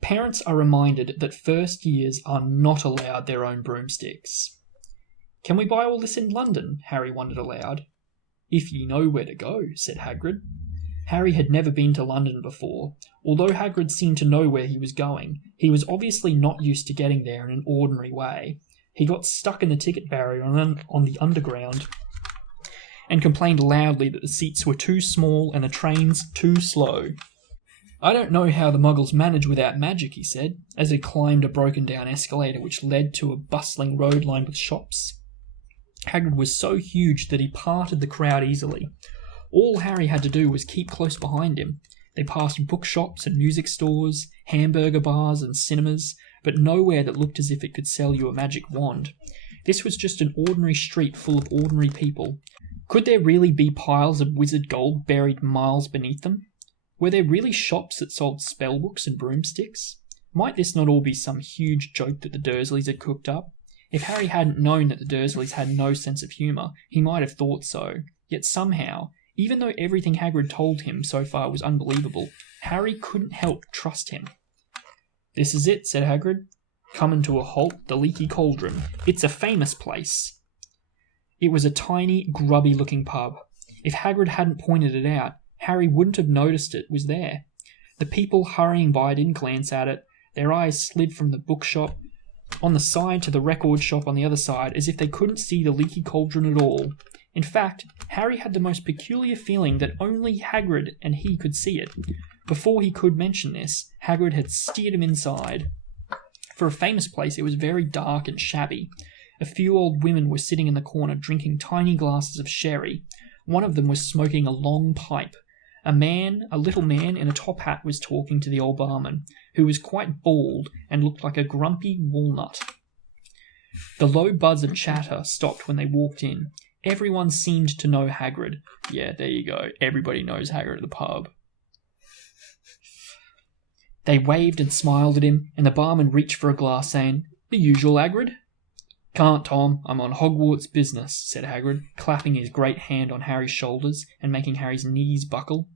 Parents are reminded that first years are not allowed their own broomsticks. "Can we buy all this in London?" Harry wondered aloud. "If ye know where to go," said Hagrid. Harry had never been to London before. Although Hagrid seemed to know where he was going, he was obviously not used to getting there in an ordinary way. He got stuck in the ticket barrier on the underground and complained loudly that the seats were too small and the trains too slow. "I don't know how the Muggles manage without magic," he said, as he climbed a broken-down escalator which led to a bustling road lined with shops. Hagrid was so huge that he parted the crowd easily. All Harry had to do was keep close behind him. They passed bookshops and music stores, hamburger bars and cinemas, but nowhere that looked as if it could sell you a magic wand. This was just an ordinary street full of ordinary people. Could there really be piles of wizard gold buried miles beneath them? Were there really shops that sold spellbooks and broomsticks? Might this not all be some huge joke that the Dursleys had cooked up? If Harry hadn't known that the Dursleys had no sense of humour, he might have thought so. Yet somehow, even though everything Hagrid told him so far was unbelievable, Harry couldn't help trust him. "This is it," said Hagrid. "Coming to a halt, the Leaky Cauldron. It's a famous place." It was a tiny, grubby-looking pub. If Hagrid hadn't pointed it out, Harry wouldn't have noticed it was there. The people hurrying by didn't glance at it. Their eyes slid from the bookshop on the side to the record shop on the other side, as if they couldn't see the Leaky Cauldron at all. In fact, Harry had the most peculiar feeling that only Hagrid and he could see it. Before he could mention this, Hagrid had steered him inside. For a famous place, it was very dark and shabby. A few old women were sitting in the corner drinking tiny glasses of sherry. One of them was smoking a long pipe. A little man in a top hat was talking to the old barman, who was quite bald and looked like a grumpy walnut. The low buzz of chatter stopped when they walked in. Everyone seemed to know Hagrid. Yeah, there you go. Everybody knows Hagrid at the pub. They waved and smiled at him, and the barman reached for a glass, saying, "The usual, Hagrid?" "Can't, Tom. I'm on Hogwarts business," said Hagrid, clapping his great hand on Harry's shoulders and making Harry's knees buckle.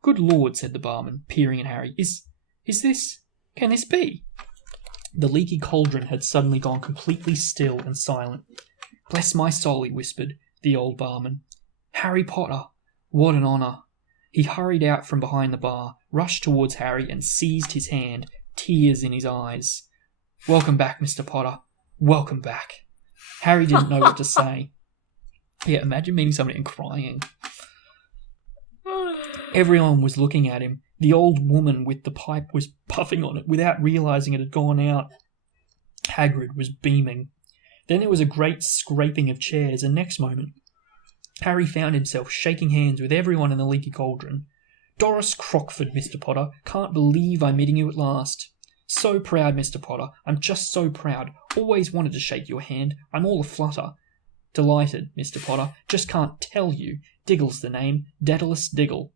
"Good Lord," said the barman, peering at Harry. Is this... Can this be?" The Leaky Cauldron had suddenly gone completely still and silent. "Bless my soul," he whispered. the old barman. Harry Potter! What an honour! He hurried out from behind the bar, rushed towards Harry and seized his hand, tears in his eyes. Welcome back, Mr. Potter. Welcome back. Harry didn't know what to say. Yeah, imagine meeting somebody and crying. Everyone was looking at him. The old woman with the pipe was puffing on it without realising it had gone out. Hagrid was beaming. Then there was a great scraping of chairs, and next moment, Harry found himself shaking hands with everyone in the Leaky Cauldron. Doris Crockford, Mr. Potter. Can't believe I'm meeting you at last. So proud, Mr. Potter. I'm just so proud. Always wanted to shake your hand. I'm all aflutter. Delighted, Mr. Potter. Just can't tell you. Diggle's the name. Daedalus Diggle.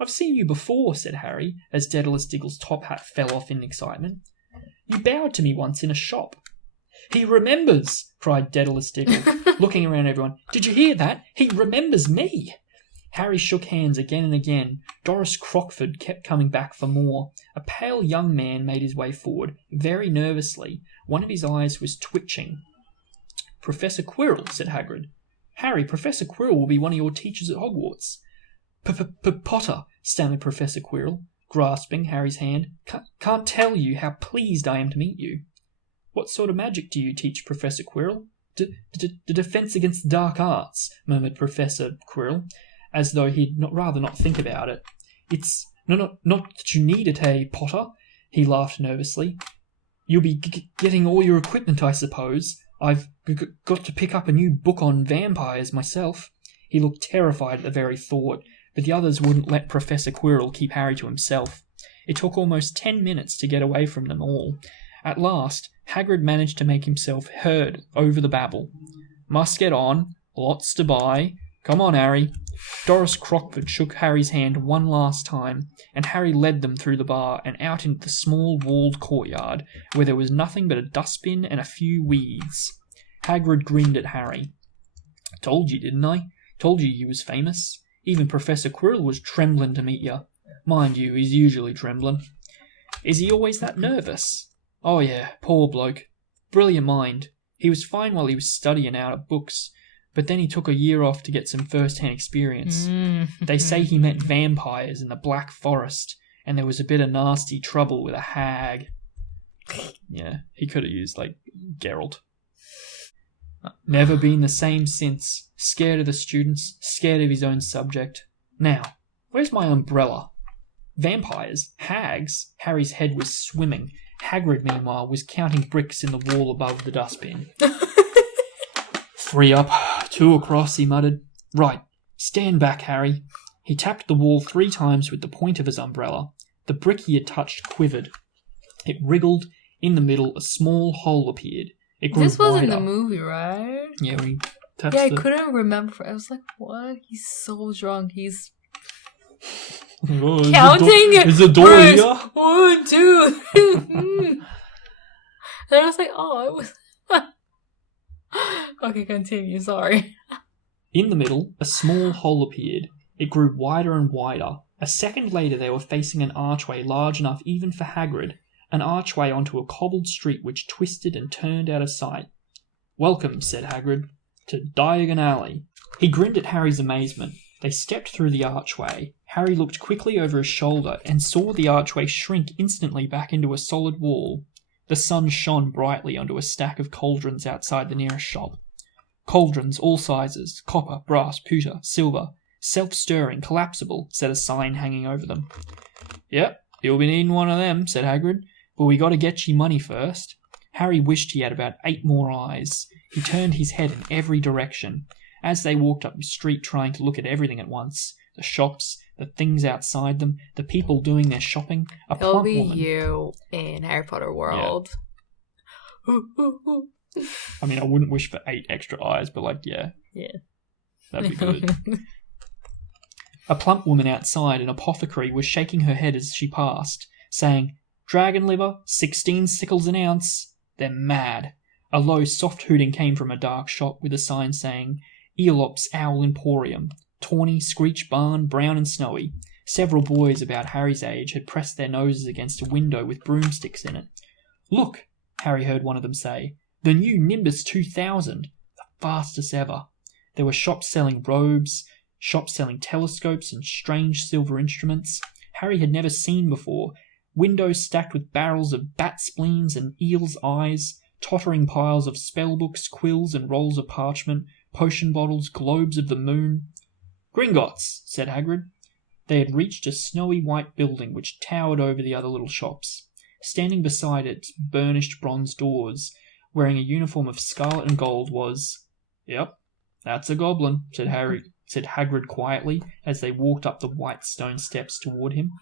I've seen you before, said Harry, as Daedalus Diggle's top hat fell off in excitement. You bowed to me once in a shop. He remembers, cried Daedalus Diggle, looking around everyone. Did you hear that? He remembers me. Harry shook hands again and again. Doris Crockford kept coming back for more. A pale young man made his way forward, very nervously. One of his eyes was twitching. Professor Quirrell, said Hagrid. Harry, Professor Quirrell will be one of your teachers at Hogwarts. Potter, stammered Professor Quirrell, grasping Harry's hand. Can't tell you how pleased I am to meet you. What sort of magic do you teach, Professor Quirrell? The defence against the dark arts, murmured Professor Quirrell, as though he'd rather not think about it. It's not that you need it, Potter? He laughed nervously. You'll be getting all your equipment, I suppose. I've got to pick up a new book on vampires myself. He looked terrified at the very thought, but the others wouldn't let Professor Quirrell keep Harry to himself. It took almost 10 minutes to get away from them all. At last, Hagrid managed to make himself heard over the babble. Must get on. Lots to buy. Come on, Harry. Doris Crockford shook Harry's hand one last time, and Harry led them through the bar and out into the small walled courtyard, where there was nothing but a dustbin and a few weeds. Hagrid grinned at Harry. Told you, didn't I? Told you was famous. Even Professor Quirrell was trembling to meet you. Mind you, he's usually trembling. Is he always that nervous? Oh yeah, poor bloke. Brilliant mind. He was fine while he was studying out of books, but then he took a year off to get some first-hand experience. They say he met vampires in the Black Forest, and there was a bit of nasty trouble with a hag. Yeah, he could have used, Geralt. Never been the same since. Scared of the students, scared of his own subject. Now, where's my umbrella? Vampires? Hags? Harry's head was swimming. Hagrid, meanwhile, was counting bricks in the wall above the dustbin. 3 up, 2 across, he muttered. Right, stand back, Harry. He tapped the wall 3 times with the point of his umbrella. The brick he had touched quivered. It wriggled. In the middle, a small hole appeared. It grew This was wider. in the movie, right? Yeah, we touched I couldn't remember. I was like, what? He's so drunk. He's counting. Is the door first, here? 1, 2, 3. And I was like, oh, it was... Okay, continue. Sorry. In the middle, a small hole appeared. It grew wider and wider. A second later, they were facing an archway large enough even for Hagrid. An archway onto a cobbled street which twisted and turned out of sight. Welcome, said Hagrid, to Diagon Alley. He grinned at Harry's amazement. They stepped through the archway. Harry looked quickly over his shoulder and saw the archway shrink instantly back into a solid wall. The sun shone brightly onto a stack of cauldrons outside the nearest shop. Cauldrons, all sizes, copper, brass, pewter, silver, self-stirring, collapsible, said a sign hanging over them. Yep, you'll be needing one of them, said Hagrid. But we got to get ye money first. Harry wished he had about 8 more eyes. He turned his head in every direction. As they walked up the street trying to look at everything at once, the shops, the things outside them, the people doing their shopping, a It'll plump be woman... you in Harry Potter world. Yeah. I mean, I wouldn't wish for 8 extra eyes, but yeah. That'd be good. A plump woman outside, an apothecary, was shaking her head as she passed, saying, Dragon liver, 16 sickles an ounce. They're mad. A low, soft hooting came from a dark shop with a sign saying, Aeolop's Owl Emporium, tawny, screech barn, brown and snowy. Several boys about Harry's age had pressed their noses against a window with broomsticks in it. Look, Harry heard one of them say, the new Nimbus 2000, the fastest ever. There were shops selling robes, shops selling telescopes and strange silver instruments Harry had never seen before, windows stacked with barrels of bat spleens and eel's eyes, tottering piles of spellbooks, quills and rolls of parchment, potion bottles, globes of the moon. "Gringotts," said Hagrid. They had reached a snowy white building which towered over the other little shops. Standing beside its burnished bronze doors, wearing a uniform of scarlet and gold, was... "Yep, that's a goblin," said Hagrid quietly, as they walked up the white stone steps toward him.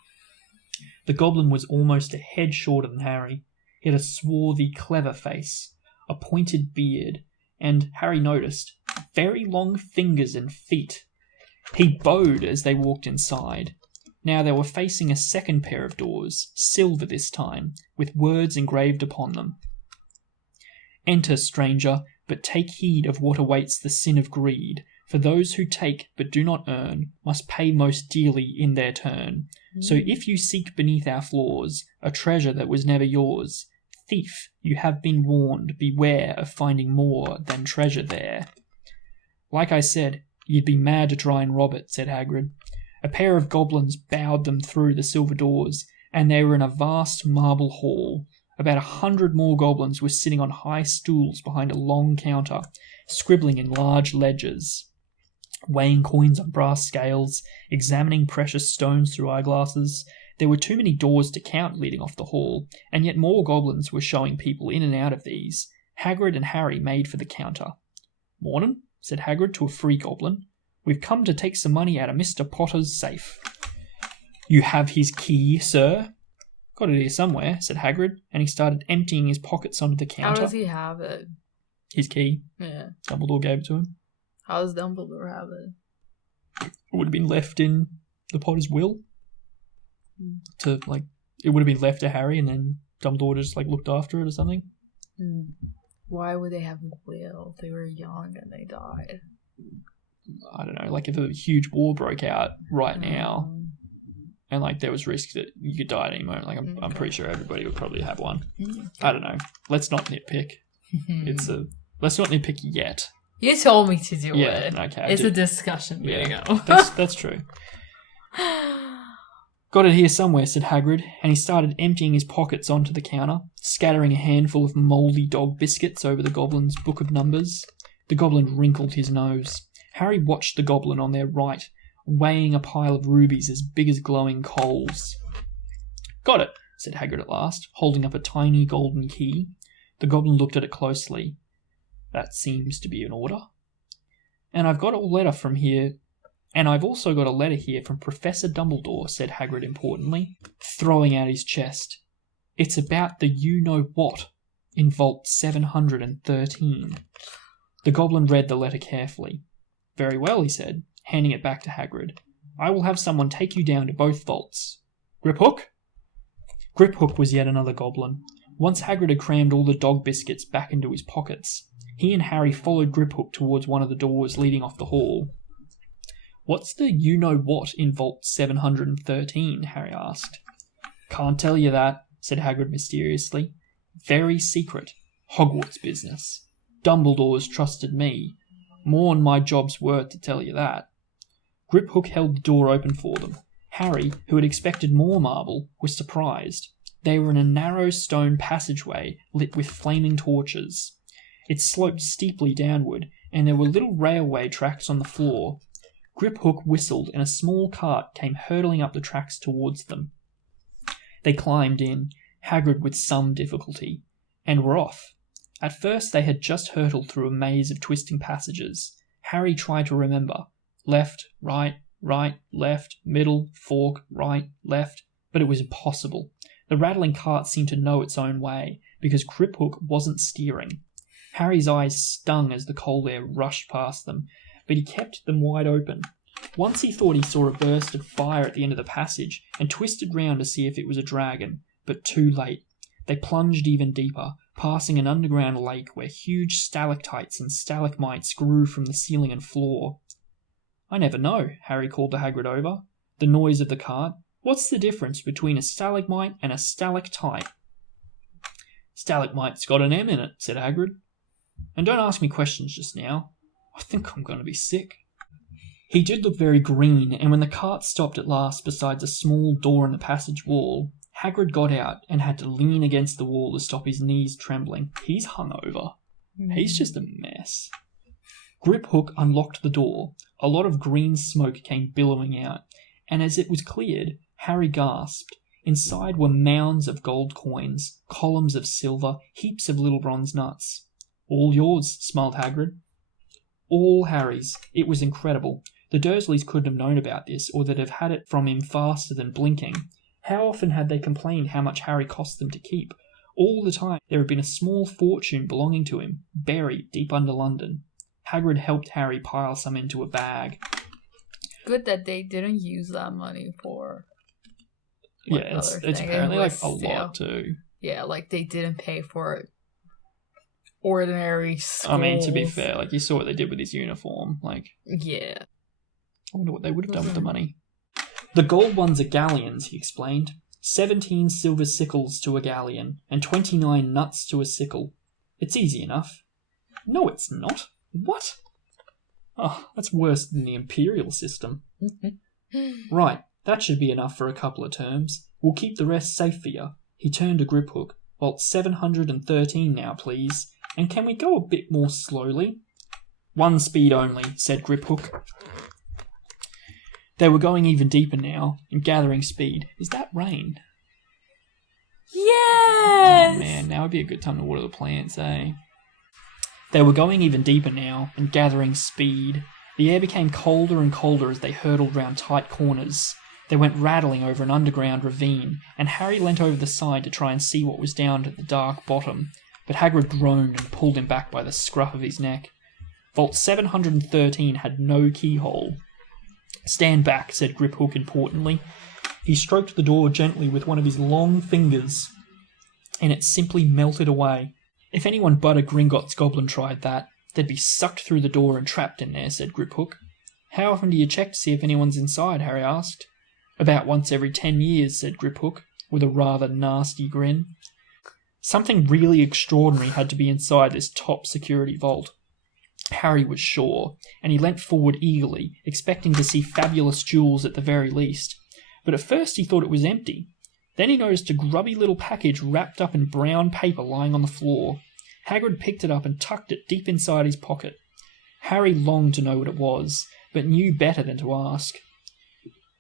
The goblin was almost a head shorter than Harry. He had a swarthy, clever face, a pointed beard, and, Harry noticed, very long fingers and feet. He bowed as they walked inside. Now they were facing a second pair of doors, silver this time, with words engraved upon them. "Enter, stranger, but take heed of what awaits the sin of greed. For those who take but do not earn must pay most dearly in their turn. So if you seek beneath our floors a treasure that was never yours, thief, you have been warned, beware of finding more than treasure there." "Like I said, you'd be mad to try and rob it," said Hagrid. A pair of goblins bowed them through the silver doors, and they were in a vast marble hall. About 100 more goblins were sitting on high stools behind a long counter, scribbling in large ledgers, weighing coins on brass scales, examining precious stones through eyeglasses. There were too many doors to count leading off the hall, and yet more goblins were showing people in and out of these. Hagrid and Harry made for the counter. "Mornin'," said Hagrid to a free goblin. "We've come to take some money out of Mr. Potter's safe." "You have his key, sir?" "Got it here somewhere," said Hagrid, and he started emptying his pockets onto the counter. How does he have it? His key. Yeah. Dumbledore gave it to him. How does Dumbledore have it? It would have been left in the Potter's will. It would have been left to Harry, and then Dumbledore just looked after it or something. Why would they have a will? They were young and they died. I don't know, if a huge war broke out right now, and there was risk that you could die at any moment, I'm pretty sure everybody would probably have one. I don't know. Let's not nitpick. Let's not nitpick yet. You told me to do it. Okay. It's a discussion. Yeah, that's true. "Got it here somewhere," said Hagrid, and he started emptying his pockets onto the counter, scattering a handful of mouldy dog biscuits over the goblin's book of numbers. The goblin wrinkled his nose. Harry watched the goblin on their right, weighing a pile of rubies as big as glowing coals. "Got it," said Hagrid at last, holding up a tiny golden key. The goblin looked at it closely. "That seems to be an order. And I've got a letter from here. And I've also got a letter here from Professor Dumbledore," said Hagrid importantly, throwing out his chest. "It's about the you-know-what in Vault 713. The goblin read the letter carefully. "Very well," he said, handing it back to Hagrid. "I will have someone take you down to both vaults. Griphook?" Griphook was yet another goblin. Once Hagrid had crammed all the dog biscuits back into his pockets, he and Harry followed Griphook towards one of the doors leading off the hall. "What's the you-know-what in Vault 713? Harry asked. "Can't tell you that," said Hagrid mysteriously. "Very secret. Hogwarts business. Dumbledore's trusted me. More'n my job's worth to tell you that." Griphook held the door open for them. Harry, who had expected more marble, was surprised. They were in a narrow stone passageway lit with flaming torches. It sloped steeply downward, and there were little railway tracks on the floor. Griphook whistled, and a small cart came hurtling up the tracks towards them. They climbed in, Hagrid with some difficulty, and were off. At first they had just hurtled through a maze of twisting passages. Harry tried to remember. Left, right, left, middle, fork, right, left, but it was impossible. The rattling cart seemed to know its own way, because Griphook wasn't steering. Harry's eyes stung as the cold air rushed past them, but he kept them wide open. Once he thought he saw a burst of fire at the end of the passage, and twisted round to see if it was a dragon, but too late. They plunged even deeper, passing an underground lake where huge stalactites and stalagmites grew from the ceiling and floor. "I never know," Harry called to Hagrid over the noise of the cart. "What's the difference between a stalagmite and a stalactite?" "Stalagmite's got an M in it," said Hagrid. "And don't ask me questions just now. I think I'm going to be sick. He did look very green, and when the cart stopped at last beside a small door in the passage wall, Hagrid got out and had to lean against the wall to stop his knees trembling. He's hungover. He's just a mess. Griphook unlocked the door. A lot of green smoke came billowing out, and as it was cleared, Harry gasped. Inside were mounds of gold coins, columns of silver, heaps of little bronze nuts. All yours, smiled Hagrid. All Harry's. It was incredible. The Dursleys couldn't have known about this, or they'd have had it from him faster than blinking. How often had they complained how much Harry cost them to keep? All the time there had been a small fortune belonging to him, buried deep under London. Hagrid helped Harry pile some into a bag. Good that they didn't use that money for... Yeah, it's apparently like a lot too. Yeah, like they didn't pay for ordinary schools. I mean, to be fair, like you saw what they did with his uniform. Like, yeah. I wonder what they would have done with the money. The gold ones are galleons, he explained. 17 silver sickles to a galleon, and 29 nuts to a sickle. It's easy enough. No, it's not. What? Oh, that's worse than the imperial system. Right, that should be enough for a couple of terms. We'll keep the rest safe for you. He turned to Griphook. Vault 713 now, please. And can we go a bit more slowly? One speed only, said Griphook. They were going even deeper now, and gathering speed. Is that rain? Yes! Oh man, now would be a good time to water the plants, eh? They were going even deeper now, and gathering speed. The air became colder and colder as they hurtled round tight corners. They went rattling over an underground ravine, and Harry leant over the side to try and see what was down at the dark bottom, but Hagrid groaned and pulled him back by the scruff of his neck. Vault 713 had no keyhole. Stand back, said Griphook importantly. He stroked the door gently with one of his long fingers, and it simply melted away. If anyone but a Gringotts goblin tried that, they'd be sucked through the door and trapped in there, said Griphook. How often do you check to see if anyone's inside? Harry asked. About once every 10 years, said Griphook, with a rather nasty grin. Something really extraordinary had to be inside this top security vault. Harry was sure, and he leant forward eagerly, expecting to see fabulous jewels at the very least. But at first he thought it was empty. Then he noticed a grubby little package wrapped up in brown paper lying on the floor. Hagrid picked it up and tucked it deep inside his pocket. Harry longed to know what it was, but knew better than to ask.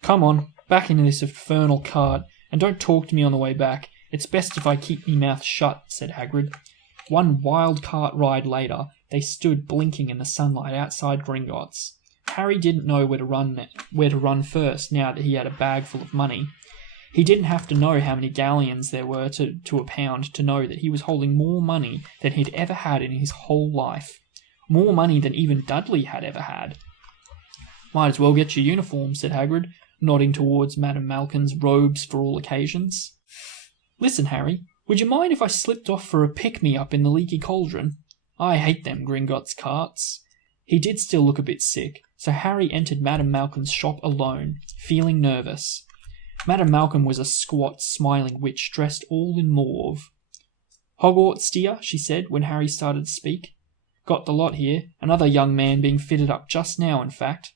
Come on, back into this infernal cart, and don't talk to me on the way back. It's best if I keep me mouth shut, said Hagrid. One wild cart ride later, they stood blinking in the sunlight outside Gringotts. Harry didn't know where to run first now that he had a bag full of money. He didn't have to know how many galleons there were to a pound to know that he was holding more money than he'd ever had in his whole life. More money than even Dudley had ever had. Might as well get your uniform, said Hagrid, nodding towards Madame Malkin's robes for all occasions. Listen, Harry, would you mind if I slipped off for a pick-me-up in the leaky cauldron? I hate them Gringotts carts. He did still look a bit sick, so Harry entered Madame Malkin's shop alone, feeling nervous. Madame Malkin was a squat, smiling witch dressed all in mauve. Hogwarts, dear, she said when Harry started to speak. Got the lot here, another young man being fitted up just now, in fact.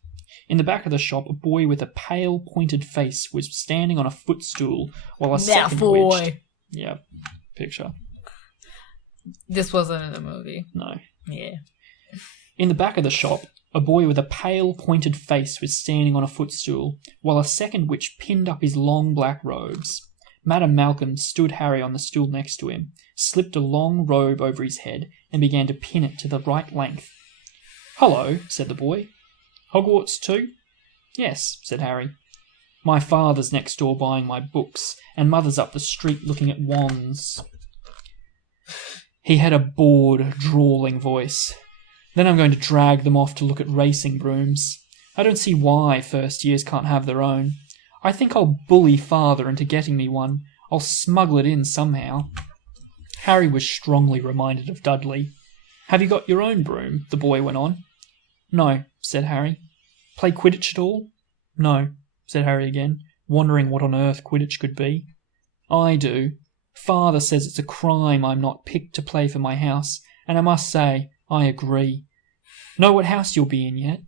In the back of the shop, a boy with a pale, pointed face was standing on a footstool, while a second witch... Yeah, picture. This wasn't in the movie. No. Yeah. In the back of the shop, a boy with a pale, pointed face was standing on a footstool, while a second witch pinned up his long black robes. Madame Malkin stood Harry on the stool next to him, slipped a long robe over his head, and began to pin it to the right length. Hello, said the boy. Hogwarts too? Yes, said Harry. My father's next door buying my books, and mother's up the street looking at wands. He had a bored, drawling voice. Then I'm going to drag them off to look at racing brooms. I don't see why first years can't have their own. I think I'll bully father into getting me one. I'll smuggle it in somehow. Harry was strongly reminded of Dudley. Have you got your own broom? The boy went on. No, said Harry. Play Quidditch at all? No, said Harry again, wondering what on earth Quidditch could be. I do. Father says it's a crime I'm not picked to play for my house, and I must say, I agree. Know what house you'll be in yet?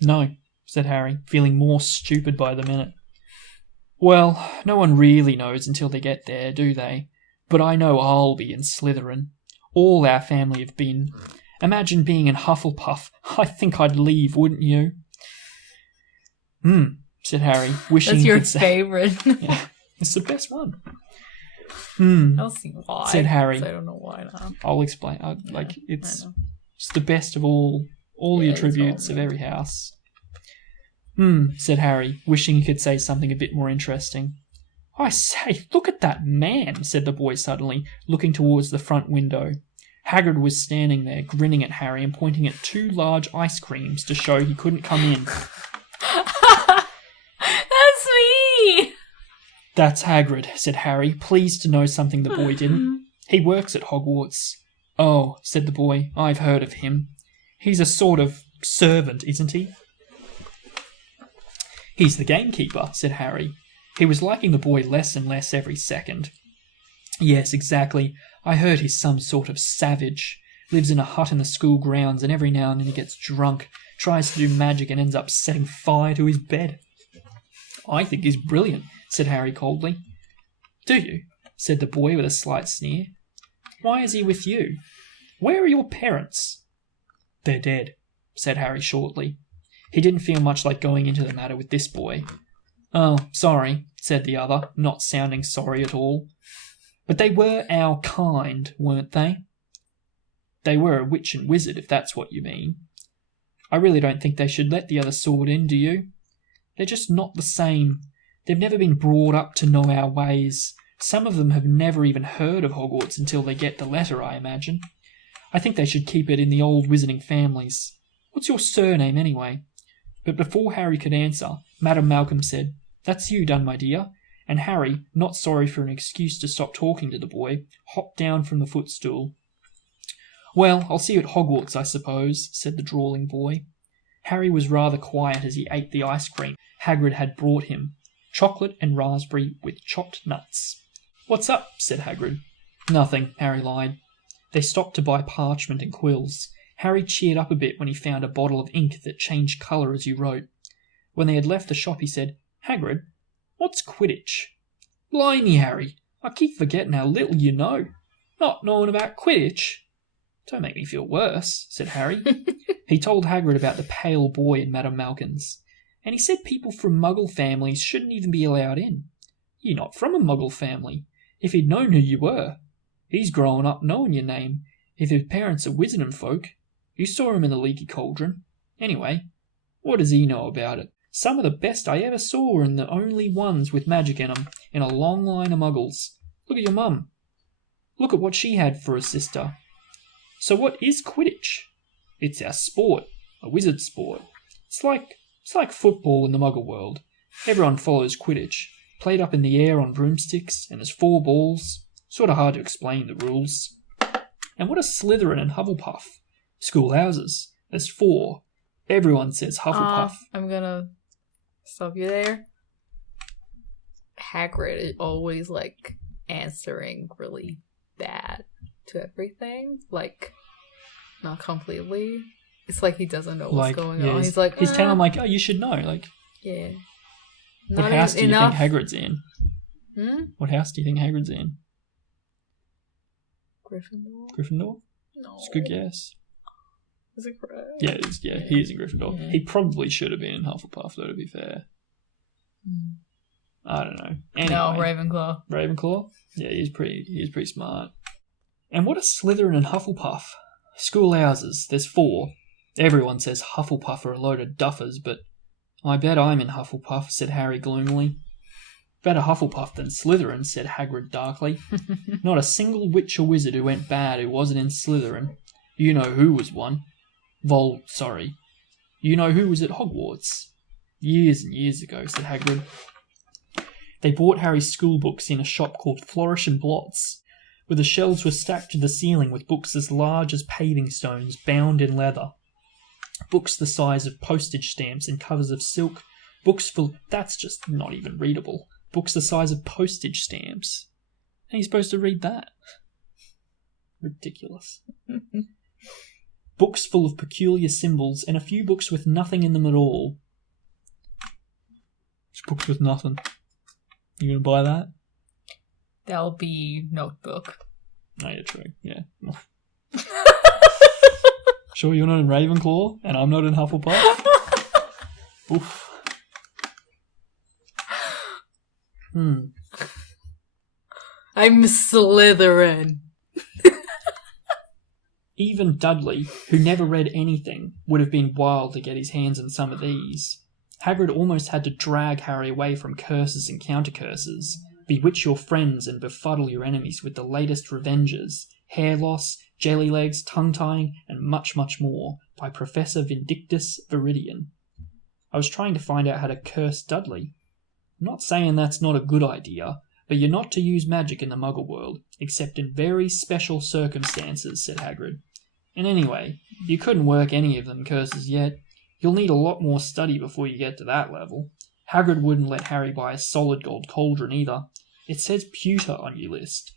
No, said Harry, feeling more stupid by the minute. Well, no one really knows until they get there, do they? But I know I'll be in Slytherin. All our family have been. Imagine being in Hufflepuff. I think I'd leave, wouldn't you? Said Harry, wishing That's he your could say... favorite. Yeah, it's the best one. I'll see why. Said Harry. I don't know why now. I'll explain. It's the best of all the attributes of every house. Said Harry, wishing he could say something a bit more interesting. I say, look at that man, said the boy suddenly, looking towards the front window. Hagrid was standing there, grinning at Harry and pointing at 2 large ice creams to show he couldn't come in. That's me! That's Hagrid, said Harry, pleased to know something the boy didn't. He works at Hogwarts. Oh, said the boy, I've heard of him. He's a sort of servant, isn't he? He's the gamekeeper, said Harry. He was liking the boy less and less every second. Yes, exactly. I heard he's some sort of savage. Lives in a hut in the school grounds, and every now and then he gets drunk, tries to do magic and ends up setting fire to his bed. I think he's brilliant, said Harry coldly. Do you? Said the boy with a slight sneer. Why is he with you? Where are your parents? They're dead, said Harry shortly. He didn't feel much like going into the matter with this boy. Oh, sorry, said the other, not sounding sorry at all. But they were our kind, weren't they? They were a witch and wizard, if that's what you mean. I really don't think they should let the other sword in, do you? They're just not the same. They've never been brought up to know our ways. Some of them have never even heard of Hogwarts until they get the letter, I imagine. I think they should keep it in the old wizarding families. What's your surname, anyway? But before Harry could answer, Madame Malcolm said, That's you done, my dear. And Harry, not sorry for an excuse to stop talking to the boy, hopped down from the footstool. Well, I'll see you at Hogwarts, I suppose, said the drawling boy. Harry was rather quiet as he ate the ice cream Hagrid had brought him, chocolate and raspberry with chopped nuts. What's up? Said Hagrid. Nothing, Harry lied. They stopped to buy parchment and quills. Harry cheered up a bit when he found a bottle of ink that changed colour as you wrote. When they had left the shop, he said, Hagrid, what's Quidditch? Blimey, Harry, I keep forgetting how little you know. Not knowing about Quidditch? Don't make me feel worse, said Harry. He told Hagrid about the pale boy in Madame Malkin's, and he said people from Muggle families shouldn't even be allowed in. You're not from a Muggle family, if he'd known who you were. He's grown up knowing your name, if his parents are wizarding folk. You saw him in the Leaky Cauldron. Anyway, what does he know about it? Some of the best I ever saw were the only ones with magic in 'em, in a long line of Muggles. Look at your mum. Look at what she had for a sister. So what is Quidditch? It's our sport, a wizard sport. It's like football in the Muggle world. Everyone follows Quidditch, played up in the air on broomsticks, and there's 4 balls. Sort of hard to explain the rules. And what are Slytherin and Hufflepuff? School houses. There's 4. Everyone says Hufflepuff. I'm gonna stop you there. Hagrid is always, answering really bad to everything. Not completely. It's like he doesn't know what's going on. He's like... He's telling him, oh, you should know. Yeah. What house do you think Hagrid's in? What house do you think Hagrid's in? Gryffindor? Gryffindor? No. It's a good guess. Is it correct? Yeah, he is in Gryffindor. Yeah. He probably should have been in Hufflepuff, though, to be fair. I don't know. Anyway, No, Ravenclaw. Ravenclaw? Yeah, he's pretty smart. And what are Slytherin and Hufflepuff? School houses. There's 4. Everyone says Hufflepuff are a load of duffers, but I bet I'm in Hufflepuff, said Harry gloomily. Better Hufflepuff than Slytherin, said Hagrid darkly. Not a single witch or wizard who went bad who wasn't in Slytherin. You know who was one. You know who was at Hogwarts? Years and years ago, said Hagrid. They bought Harry's school books in a shop called Flourish and Blots, where the shelves were stacked to the ceiling with books as large as paving stones bound in leather. Books the size of postage stamps and covers of silk. Books full... That's just not even readable. Books the size of postage stamps. How are you supposed to read that? Ridiculous. books full of peculiar symbols, and a few books with nothing in them at all. Just books with nothing. You gonna buy that? That'll be Notebook. Oh, yeah, true. Yeah. Sure you're not in Ravenclaw, and I'm not in Hufflepuff? Oof. I'm Slytherin. Even Dudley, who never read anything, would have been wild to get his hands on some of these. Hagrid almost had to drag Harry away from curses and counter-curses, bewitch your friends and befuddle your enemies with the latest revenges, hair loss, jelly legs, tongue-tying, and much, much more, by Professor Vindictus Viridian. I was trying to find out how to curse Dudley. I'm not saying that's not a good idea, but you're not to use magic in the Muggle world, except in very special circumstances, said Hagrid. And anyway, you couldn't work any of them curses yet. You'll need a lot more study before you get to that level. Hagrid wouldn't let Harry buy a solid gold cauldron either. It says pewter on your list.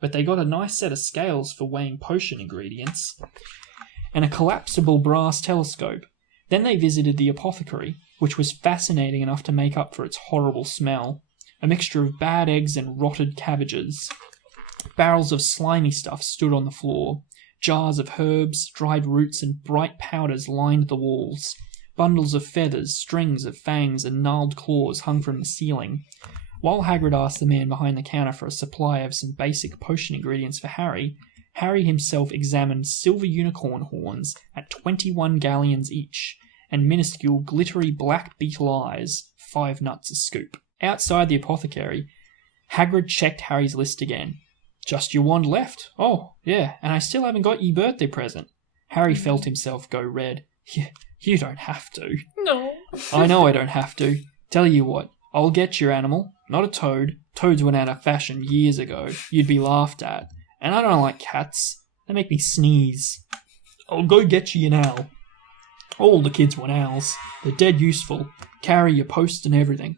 But they got a nice set of scales for weighing potion ingredients, and a collapsible brass telescope. Then they visited the apothecary, which was fascinating enough to make up for its horrible smell. A mixture of bad eggs and rotted cabbages. Barrels of slimy stuff stood on the floor. Jars of herbs, dried roots, and bright powders lined the walls. Bundles of feathers, strings of fangs, and gnarled claws hung from the ceiling. While Hagrid asked the man behind the counter for a supply of some basic potion ingredients for Harry, Harry himself examined silver unicorn horns at 21 galleons each, and minuscule glittery black beetle eyes, 5 nuts a scoop. Outside the apothecary, Hagrid checked Harry's list again. Just your wand left? Oh, yeah, and I still haven't got your birthday present. Harry felt himself go red. You don't have to. No. I know I don't have to. Tell you what, I'll get your animal, not a toad. Toads went out of fashion years ago. You'd be laughed at. And I don't like cats. They make me sneeze. I'll go get you an owl. All the kids want owls. They're dead useful. Carry your post and everything.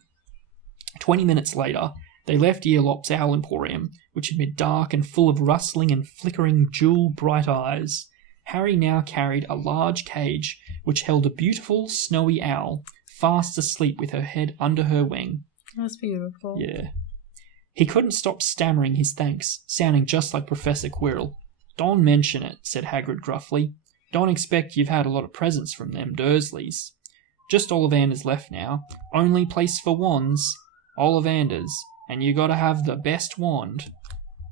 20 minutes later, they left Earlop's Owl Emporium, which had been dark and full of rustling and flickering jewel-bright eyes. Harry now carried a large cage which held a beautiful, snowy owl, fast asleep with her head under her wing. That's beautiful. Yeah. He couldn't stop stammering his thanks, sounding just like Professor Quirrell. Don't mention it, said Hagrid gruffly. Don't expect you've had a lot of presents from them Dursleys. Just Ollivander's left now. Only place for wands. Ollivander's. And you gotta have the best wand.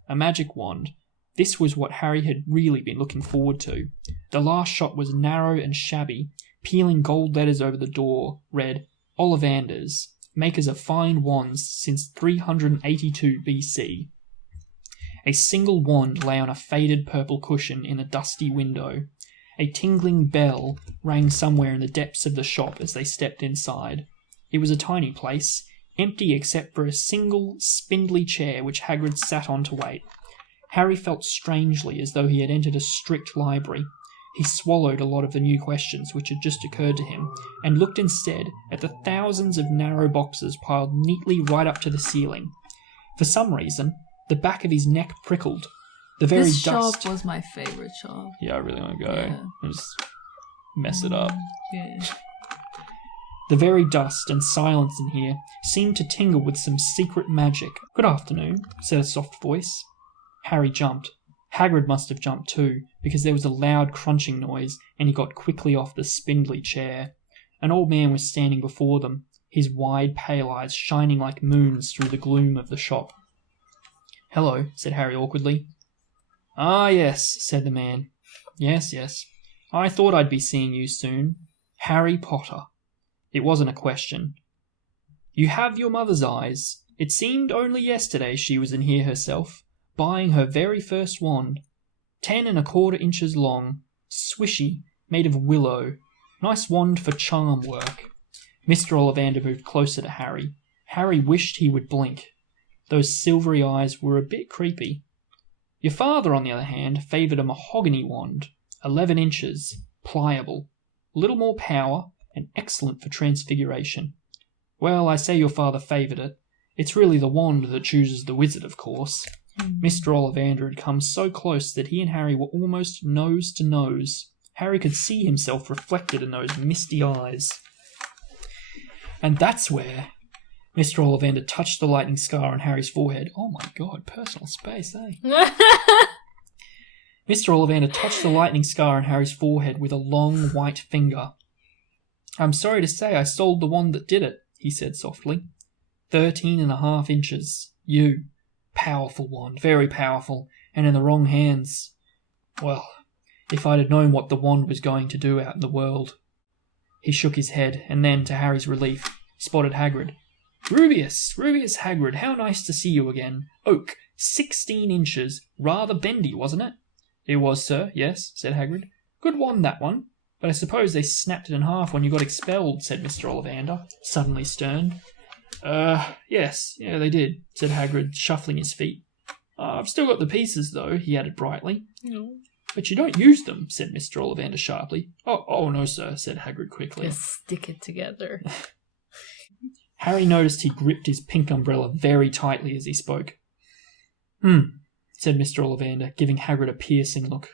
A magic wand. This was what Harry had really been looking forward to. The last shop was narrow and shabby. Peeling gold letters over the door read, Ollivander's, makers of fine wands since 382 BC. A single wand lay on a faded purple cushion in a dusty window. A tingling bell rang somewhere in the depths of the shop as they stepped inside. It was a tiny place, empty except for a single, spindly chair which Hagrid sat on to wait. Harry felt strangely as though he had entered a strict library. He swallowed a lot of the new questions which had just occurred to him, and looked instead at the thousands of narrow boxes piled neatly right up to the ceiling. For some reason, the back of his neck prickled. The very this dust... shop was my favorite shop. Yeah, I really want to go. Yeah. Just mess it up. Yeah. The very dust and silence in here seemed to tingle with some secret magic. Good afternoon, said a soft voice. Harry jumped. Hagrid must have jumped too, because there was a loud crunching noise, and he got quickly off the spindly chair. An old man was standing before them, his wide, pale eyes shining like moons through the gloom of the shop. Hello, said Harry awkwardly. Ah, yes, said the man. Yes. I thought I'd be seeing you soon. Harry Potter. It wasn't a question. You have your mother's eyes. It seemed only yesterday she was in here herself, buying her very first wand. 10 1/4 inches long, swishy, made of willow. Nice wand for charm work. Mr. Ollivander moved closer to Harry. Harry wished he would blink. Those silvery eyes were a bit creepy. Your father, on the other hand, favoured a mahogany wand, 11 inches, pliable, a little more power, and excellent for transfiguration. Well, I say your father favoured it. It's really the wand that chooses the wizard, of course. Mr. Ollivander had come so close that he and Harry were almost nose to nose. Harry could see himself reflected in those misty eyes. And that's where Mr. Ollivander touched the lightning scar on Harry's forehead. Oh my god, personal space, eh? Mr. Ollivander touched the lightning scar on Harry's forehead with a long white finger. I'm sorry to say I sold the wand that did it, he said softly. 13.5 inches. You. Powerful wand, very powerful, and in the wrong hands. Well, if I'd have known what the wand was going to do out in the world. He shook his head, and then, to Harry's relief, spotted Hagrid. Rubeus Hagrid, how nice to see you again. Oak, 16 inches, rather bendy, wasn't it? It was, sir, yes, said Hagrid. Good wand, that one. But I suppose they snapped it in half when you got expelled, said Mr. Ollivander, suddenly stern. Yes, they did, said Hagrid, shuffling his feet. I've still got the pieces, though, he added brightly. No. But you don't use them, said Mr. Ollivander sharply. Oh, no, sir, said Hagrid quickly. Just stick it together. Harry noticed he gripped his pink umbrella very tightly as he spoke. Said Mr. Ollivander, giving Hagrid a piercing look.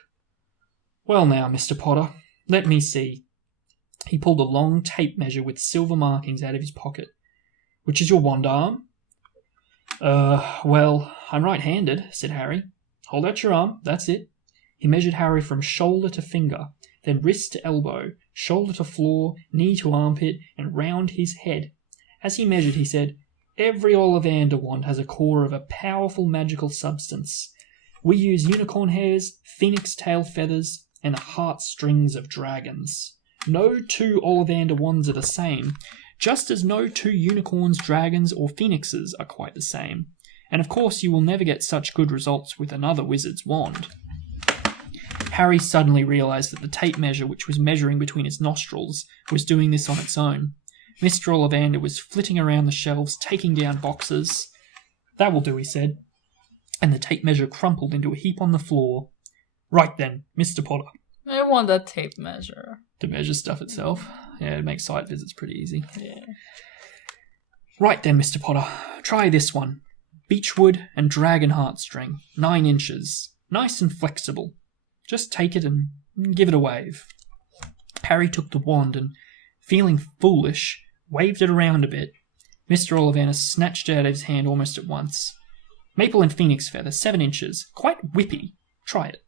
Well now, Mr. Potter, let me see. He pulled a long tape measure with silver markings out of his pocket. Which is your wand arm? Well, I'm right-handed, said Harry. Hold out your arm, that's it. He measured Harry from shoulder to finger, then wrist to elbow, shoulder to floor, knee to armpit, and round his head. As he measured, he said, Every Ollivander wand has a core of a powerful magical substance. We use unicorn hairs, phoenix tail feathers, and the heartstrings of dragons. No two Ollivander wands are the same, just as no two unicorns, dragons, or phoenixes are quite the same. And of course you will never get such good results with another wizard's wand. Harry suddenly realised that the tape measure which was measuring between his nostrils was doing this on its own. Mr. Ollivander was flitting around the shelves, taking down boxes. That will do, he said. And the tape measure crumpled into a heap on the floor. Right then, Mr. Potter. I want that tape measure. To measure stuff itself. Yeah, it makes site visits pretty easy. Yeah. Right then, Mr. Potter. Try this one. Beechwood and dragon heartstring. 9 inches. Nice and flexible. Just take it and give it a wave. Harry took the wand and, feeling foolish, waved it around a bit. Mr. Ollivander snatched it out of his hand almost at once. Maple and phoenix feather, 7 inches. Quite whippy. Try it.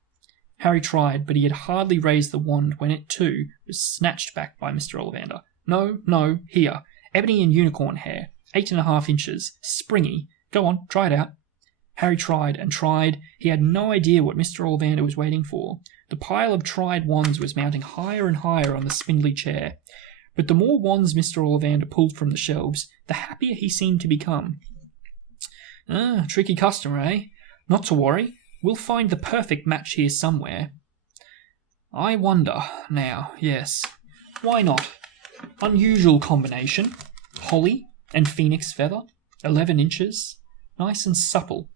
Harry tried, but he had hardly raised the wand when it, too, was snatched back by Mr. Ollivander. No, here. Ebony and unicorn hair, 8.5 inches. Springy. Go on, try it out. Harry tried and tried. He had no idea what Mr. Ollivander was waiting for. The pile of tried wands was mounting higher and higher on the spindly chair. But the more wands Mr. Ollivander pulled from the shelves, the happier he seemed to become. Tricky customer, eh? Not to worry. We'll find the perfect match here somewhere. I wonder, now, yes. Why not? Unusual combination. Holly and phoenix feather, 11 inches. Nice and supple.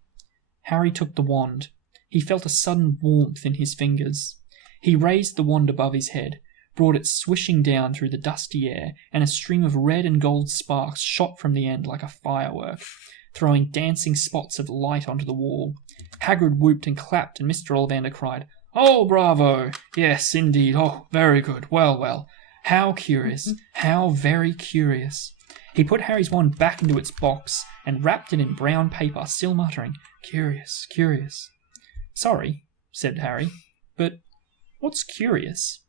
Harry took the wand. He felt a sudden warmth in his fingers. He raised the wand above his head, brought it swishing down through the dusty air, and a stream of red and gold sparks shot from the end like a firework, throwing dancing spots of light onto the wall. Hagrid whooped and clapped, and Mr. Ollivander cried, Oh, bravo! Yes, indeed. Oh, very good. Well. How curious. How very curious. He put Harry's wand back into its box and wrapped it in brown paper, still muttering, Curious. Sorry, said Harry, but what's curious?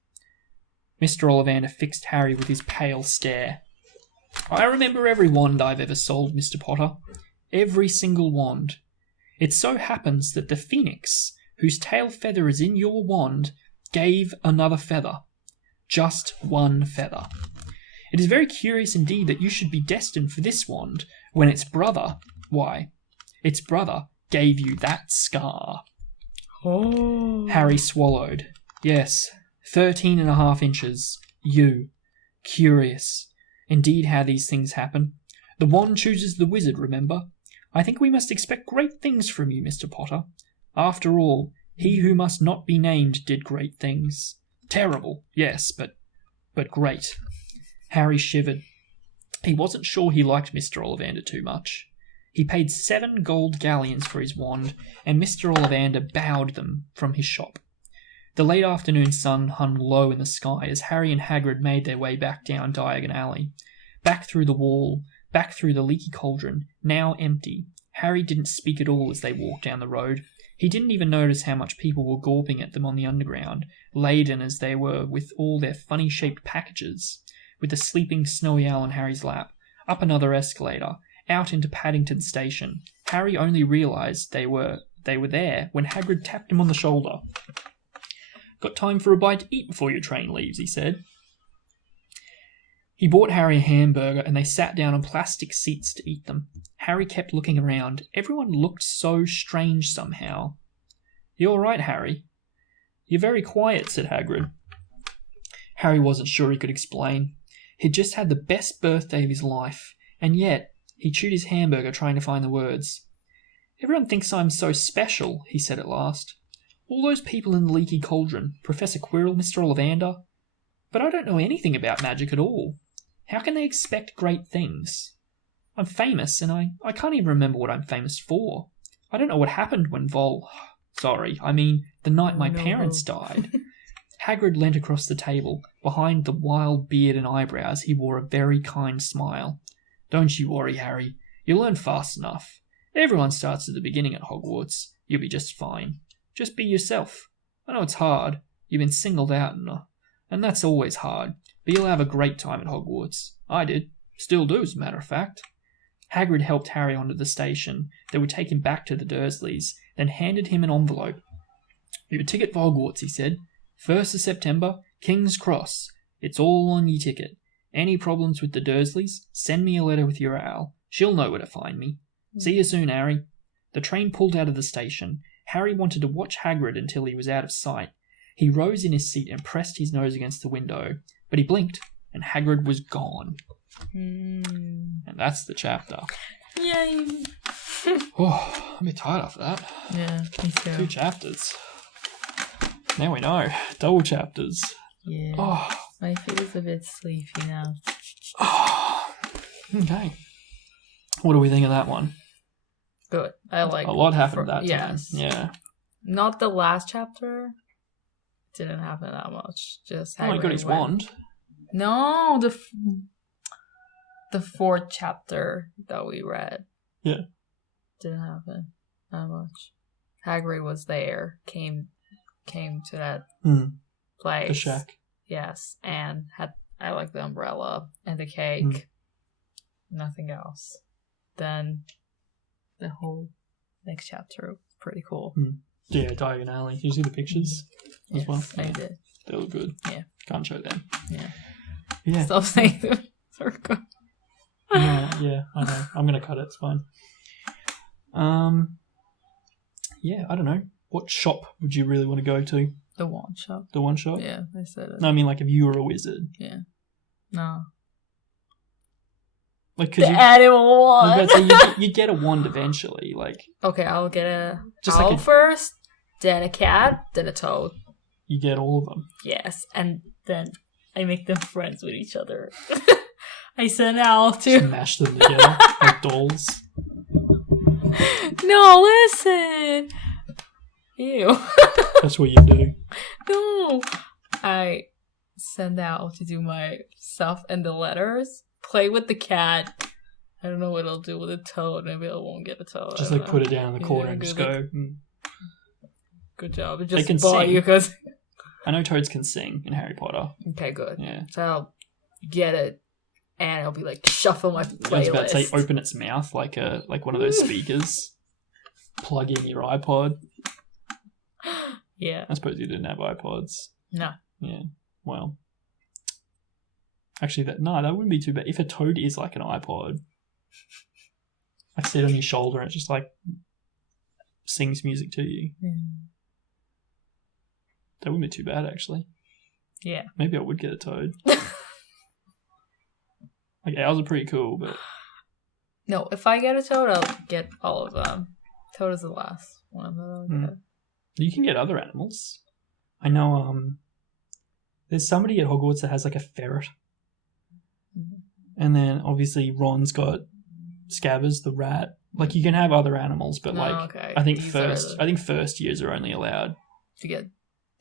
Mr. Ollivander fixed Harry with his pale stare. I remember every wand I've ever sold, Mr. Potter. Every single wand. It so happens that the phoenix, whose tail feather is in your wand, gave another feather. Just one feather. It is very curious indeed that you should be destined for this wand, when its brother gave you that scar. Oh. Harry swallowed. Yes, 13.5 inches. You. Curious. Indeed how these things happen. The wand chooses the wizard, remember? I think we must expect great things from you, Mr. Potter. After all, he who must not be named did great things. Terrible, yes, but great. Harry shivered. He wasn't sure he liked Mr. Ollivander too much. He paid 7 gold galleons for his wand, and Mr. Ollivander bowed them from his shop. The late afternoon sun hung low in the sky as Harry and Hagrid made their way back down Diagon Alley. Back through the wall, back through the leaky cauldron, now empty. Harry didn't speak at all as they walked down the road. He didn't even notice how much people were gawping at them on the underground, laden as they were with all their funny-shaped packages. With the sleeping Snowy Owl on Harry's lap, up another escalator, out into Paddington Station. Harry only realised they were there when Hagrid tapped him on the shoulder. "Got time for a bite to eat before your train leaves," he said. He bought Harry a hamburger and they sat down on plastic seats to eat them. Harry kept looking around. Everyone looked so strange somehow. "You all right, Harry?" "You're very quiet," said Hagrid. Harry wasn't sure he could explain. He'd just had the best birthday of his life, and yet he chewed his hamburger trying to find the words. "Everyone thinks I'm so special," he said at last. "All those people in the leaky cauldron, Professor Quirrell, Mr. Ollivander. But I don't know anything about magic at all. How can they expect great things? I'm famous, and I can't even remember what I'm famous for. I don't know what happened when the night my parents died." Hagrid leant across the table. Behind the wild beard and eyebrows, he wore a very kind smile. "Don't you worry, Harry. You'll learn fast enough. Everyone starts at the beginning at Hogwarts. You'll be just fine. Just be yourself. I know it's hard. You've been singled out, and that's always hard. But you'll have a great time at Hogwarts. I did. Still do, as a matter of fact." Hagrid helped Harry onto the station. They would take him back to the Dursleys, then handed him an envelope. "Your ticket for Hogwarts," he said. "1st of September, King's Cross. It's all on your ticket. Any problems with the Dursleys, send me a letter with your owl. She'll know where to find me. See you soon, Harry." The train pulled out of the station. Harry wanted to watch Hagrid until he was out of sight. He rose in his seat and pressed his nose against the window, but he blinked, and Hagrid was gone. And that's the chapter. Yay! Oh, I'm a bit tired after that. Yeah, me too. 2 chapters. Now we know. Double chapters. Yeah. Oh. My feet's a bit sleepy now. Oh. Okay. What do we think of that one? Good. I like a lot happened that time. Yes. Yeah. Not the last chapter. Didn't happen that much. Just Oh, he got his wand. No, the 4th chapter that we read. Yeah. Didn't happen that much. Hagrid was there. Came to that place. The shack. Yes, and I like the umbrella and the cake. Nothing else. Then the whole next chapter was pretty cool. Yeah, Diagon Alley. Did you see the pictures as well? I did. They look good. Yeah. Can't show them. Yeah. Stop saying them. They're good. Yeah, I know. I'm going to cut it. It's fine. Yeah, I don't know. What shop would you really want to go to? The wand shop. The one shop? Yeah, I said it. No, I mean, like, if you were a wizard. Yeah. No. Like, the animal wand. I was about to say, you get a wand eventually. Like, okay, I'll get a just owl like first, then a cat, then a toad. You get all of them. Yes, and then I make them friends with each other. I send owl too. Smash them together like dolls. No, listen. Ew. That's what you do. No. I send out to do my stuff and the letters. Play with the cat. I don't know what I'll do with a toad. Maybe I won't get a toad. Just like put it down in the corner and just go. Good job. It They just can bought sing. you because. I know toads can sing in Harry Potter. Okay, good. Yeah. So I'll get it, and it'll be like shuffle my playlist. I was about to say open its mouth like one of those speakers. Plug in your iPod. Yeah. I suppose you didn't have iPods. No. Yeah. Well. Actually, that wouldn't be too bad. If a toad is like an iPod, like sit on your shoulder and it just like sings music to you. That wouldn't be too bad, actually. Yeah. Maybe I would get a toad. Like, owls are pretty cool, but... No, if I get a toad, I'll get all of them. Toad is the last one that I'll get. You can get other animals. I know, there's somebody at Hogwarts that has, like, a ferret. And then, obviously, Ron's got Scabbers, the rat. Like, you can have other animals, but, I think first years are only allowed. To get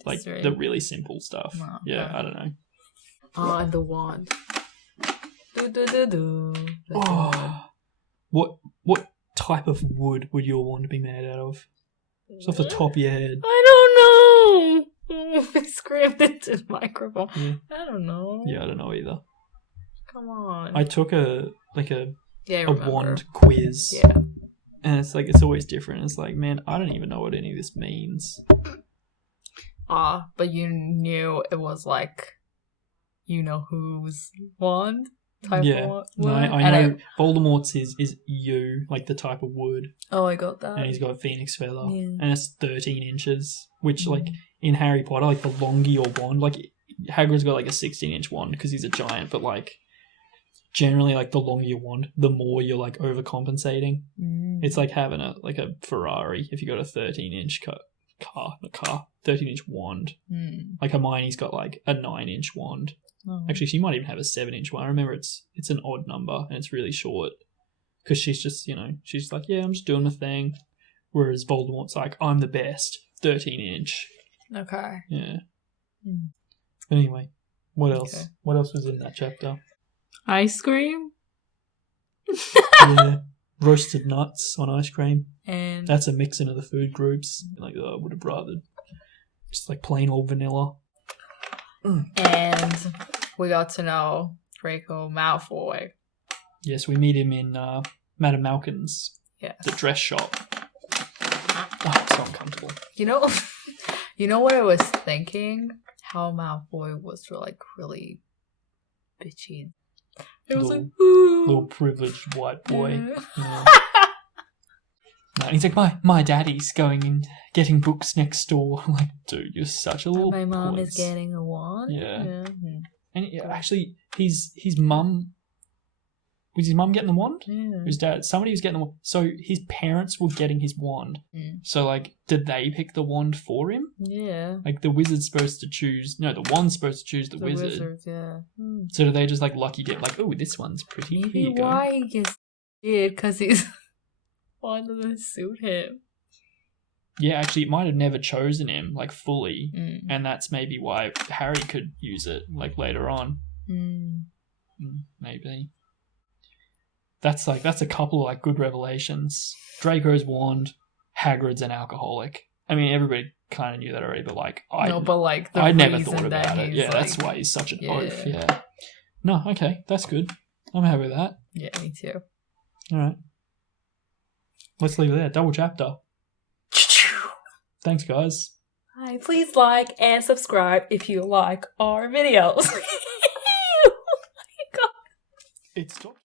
Like History. the really simple stuff. Oh, yeah, okay. I don't know. Oh, and the wand. Do. Oh, what type of wood would your wand be made out of? It's off the top of your head. I don't know. I screamed into the microphone. Yeah. I don't know. Yeah, I don't know either. Come on. I took a wand quiz. Yeah. And it's always different. It's like, man, I don't even know what any of this means. But you knew it was like, you know whose wand? Type Yeah. of wand? No, I know Voldemort's is yew, like the type of wood. Oh, I got that. And he's got a phoenix feather. Yeah. And it's 13 inches, which, like, in Harry Potter, like, the longer your wand, like, Hagrid's got, like, a 16-inch wand because he's a giant, but, like, generally, like, the longer your wand, the more you're, like, overcompensating. It's like having a Ferrari if you got a 13-inch 13-inch wand. Like, Hermione's got, like, a 9-inch wand. Oh. Actually, she might even have a 7-inch one. I remember it's an odd number and it's really short because she's just, she's like, yeah, I'm just doing the thing. Whereas Voldemort's like, I'm the best, 13-inch. Okay. Yeah. But anyway, what else? Okay. What else was in that chapter? Ice cream? Yeah. Roasted nuts on ice cream. And That's a mixing of the food groups. Like, I would have rather just like plain old vanilla. And we got to know Draco Malfoy. Yes, we meet him in Madame Malkin's, Yes. the dress shop. Oh, it's so uncomfortable. You know what I was thinking? How Malfoy was like really bitchy. It was like, ooh. Little privileged white boy. Yeah. Yeah. No, and he's like, my daddy's going and getting books next door. I'm like, dude, you're such a little My mom puss. is getting a wand. Yeah. And actually, his mum... Was his mum getting the wand? Yeah. His dad? Somebody was getting the wand. So his parents were getting his wand. So, like, did they pick the wand for him? Yeah. Like, the wizard's supposed to choose... No, the wand's supposed to choose the wizard. Wizards, yeah. So do they just, like, lucky get, like, oh, this one's pretty. Here Maybe you go. why he gets it, because his wand doesn't suit him. Yeah, actually, it might have never chosen him, like, fully. And that's maybe why Harry could use it, like, later on. Maybe. That's a couple of, like, good revelations. Draco's wand, Hagrid's an alcoholic. I mean, everybody kind of knew that already, but, like, I never thought about it. Yeah, that's why he's such an oaf, yeah. No, okay, that's good. I'm happy with that. Yeah, me too. All right. Let's leave it there. Double chapter. Thanks, guys. Hi, please like and subscribe if you like our videos. Oh my god. It's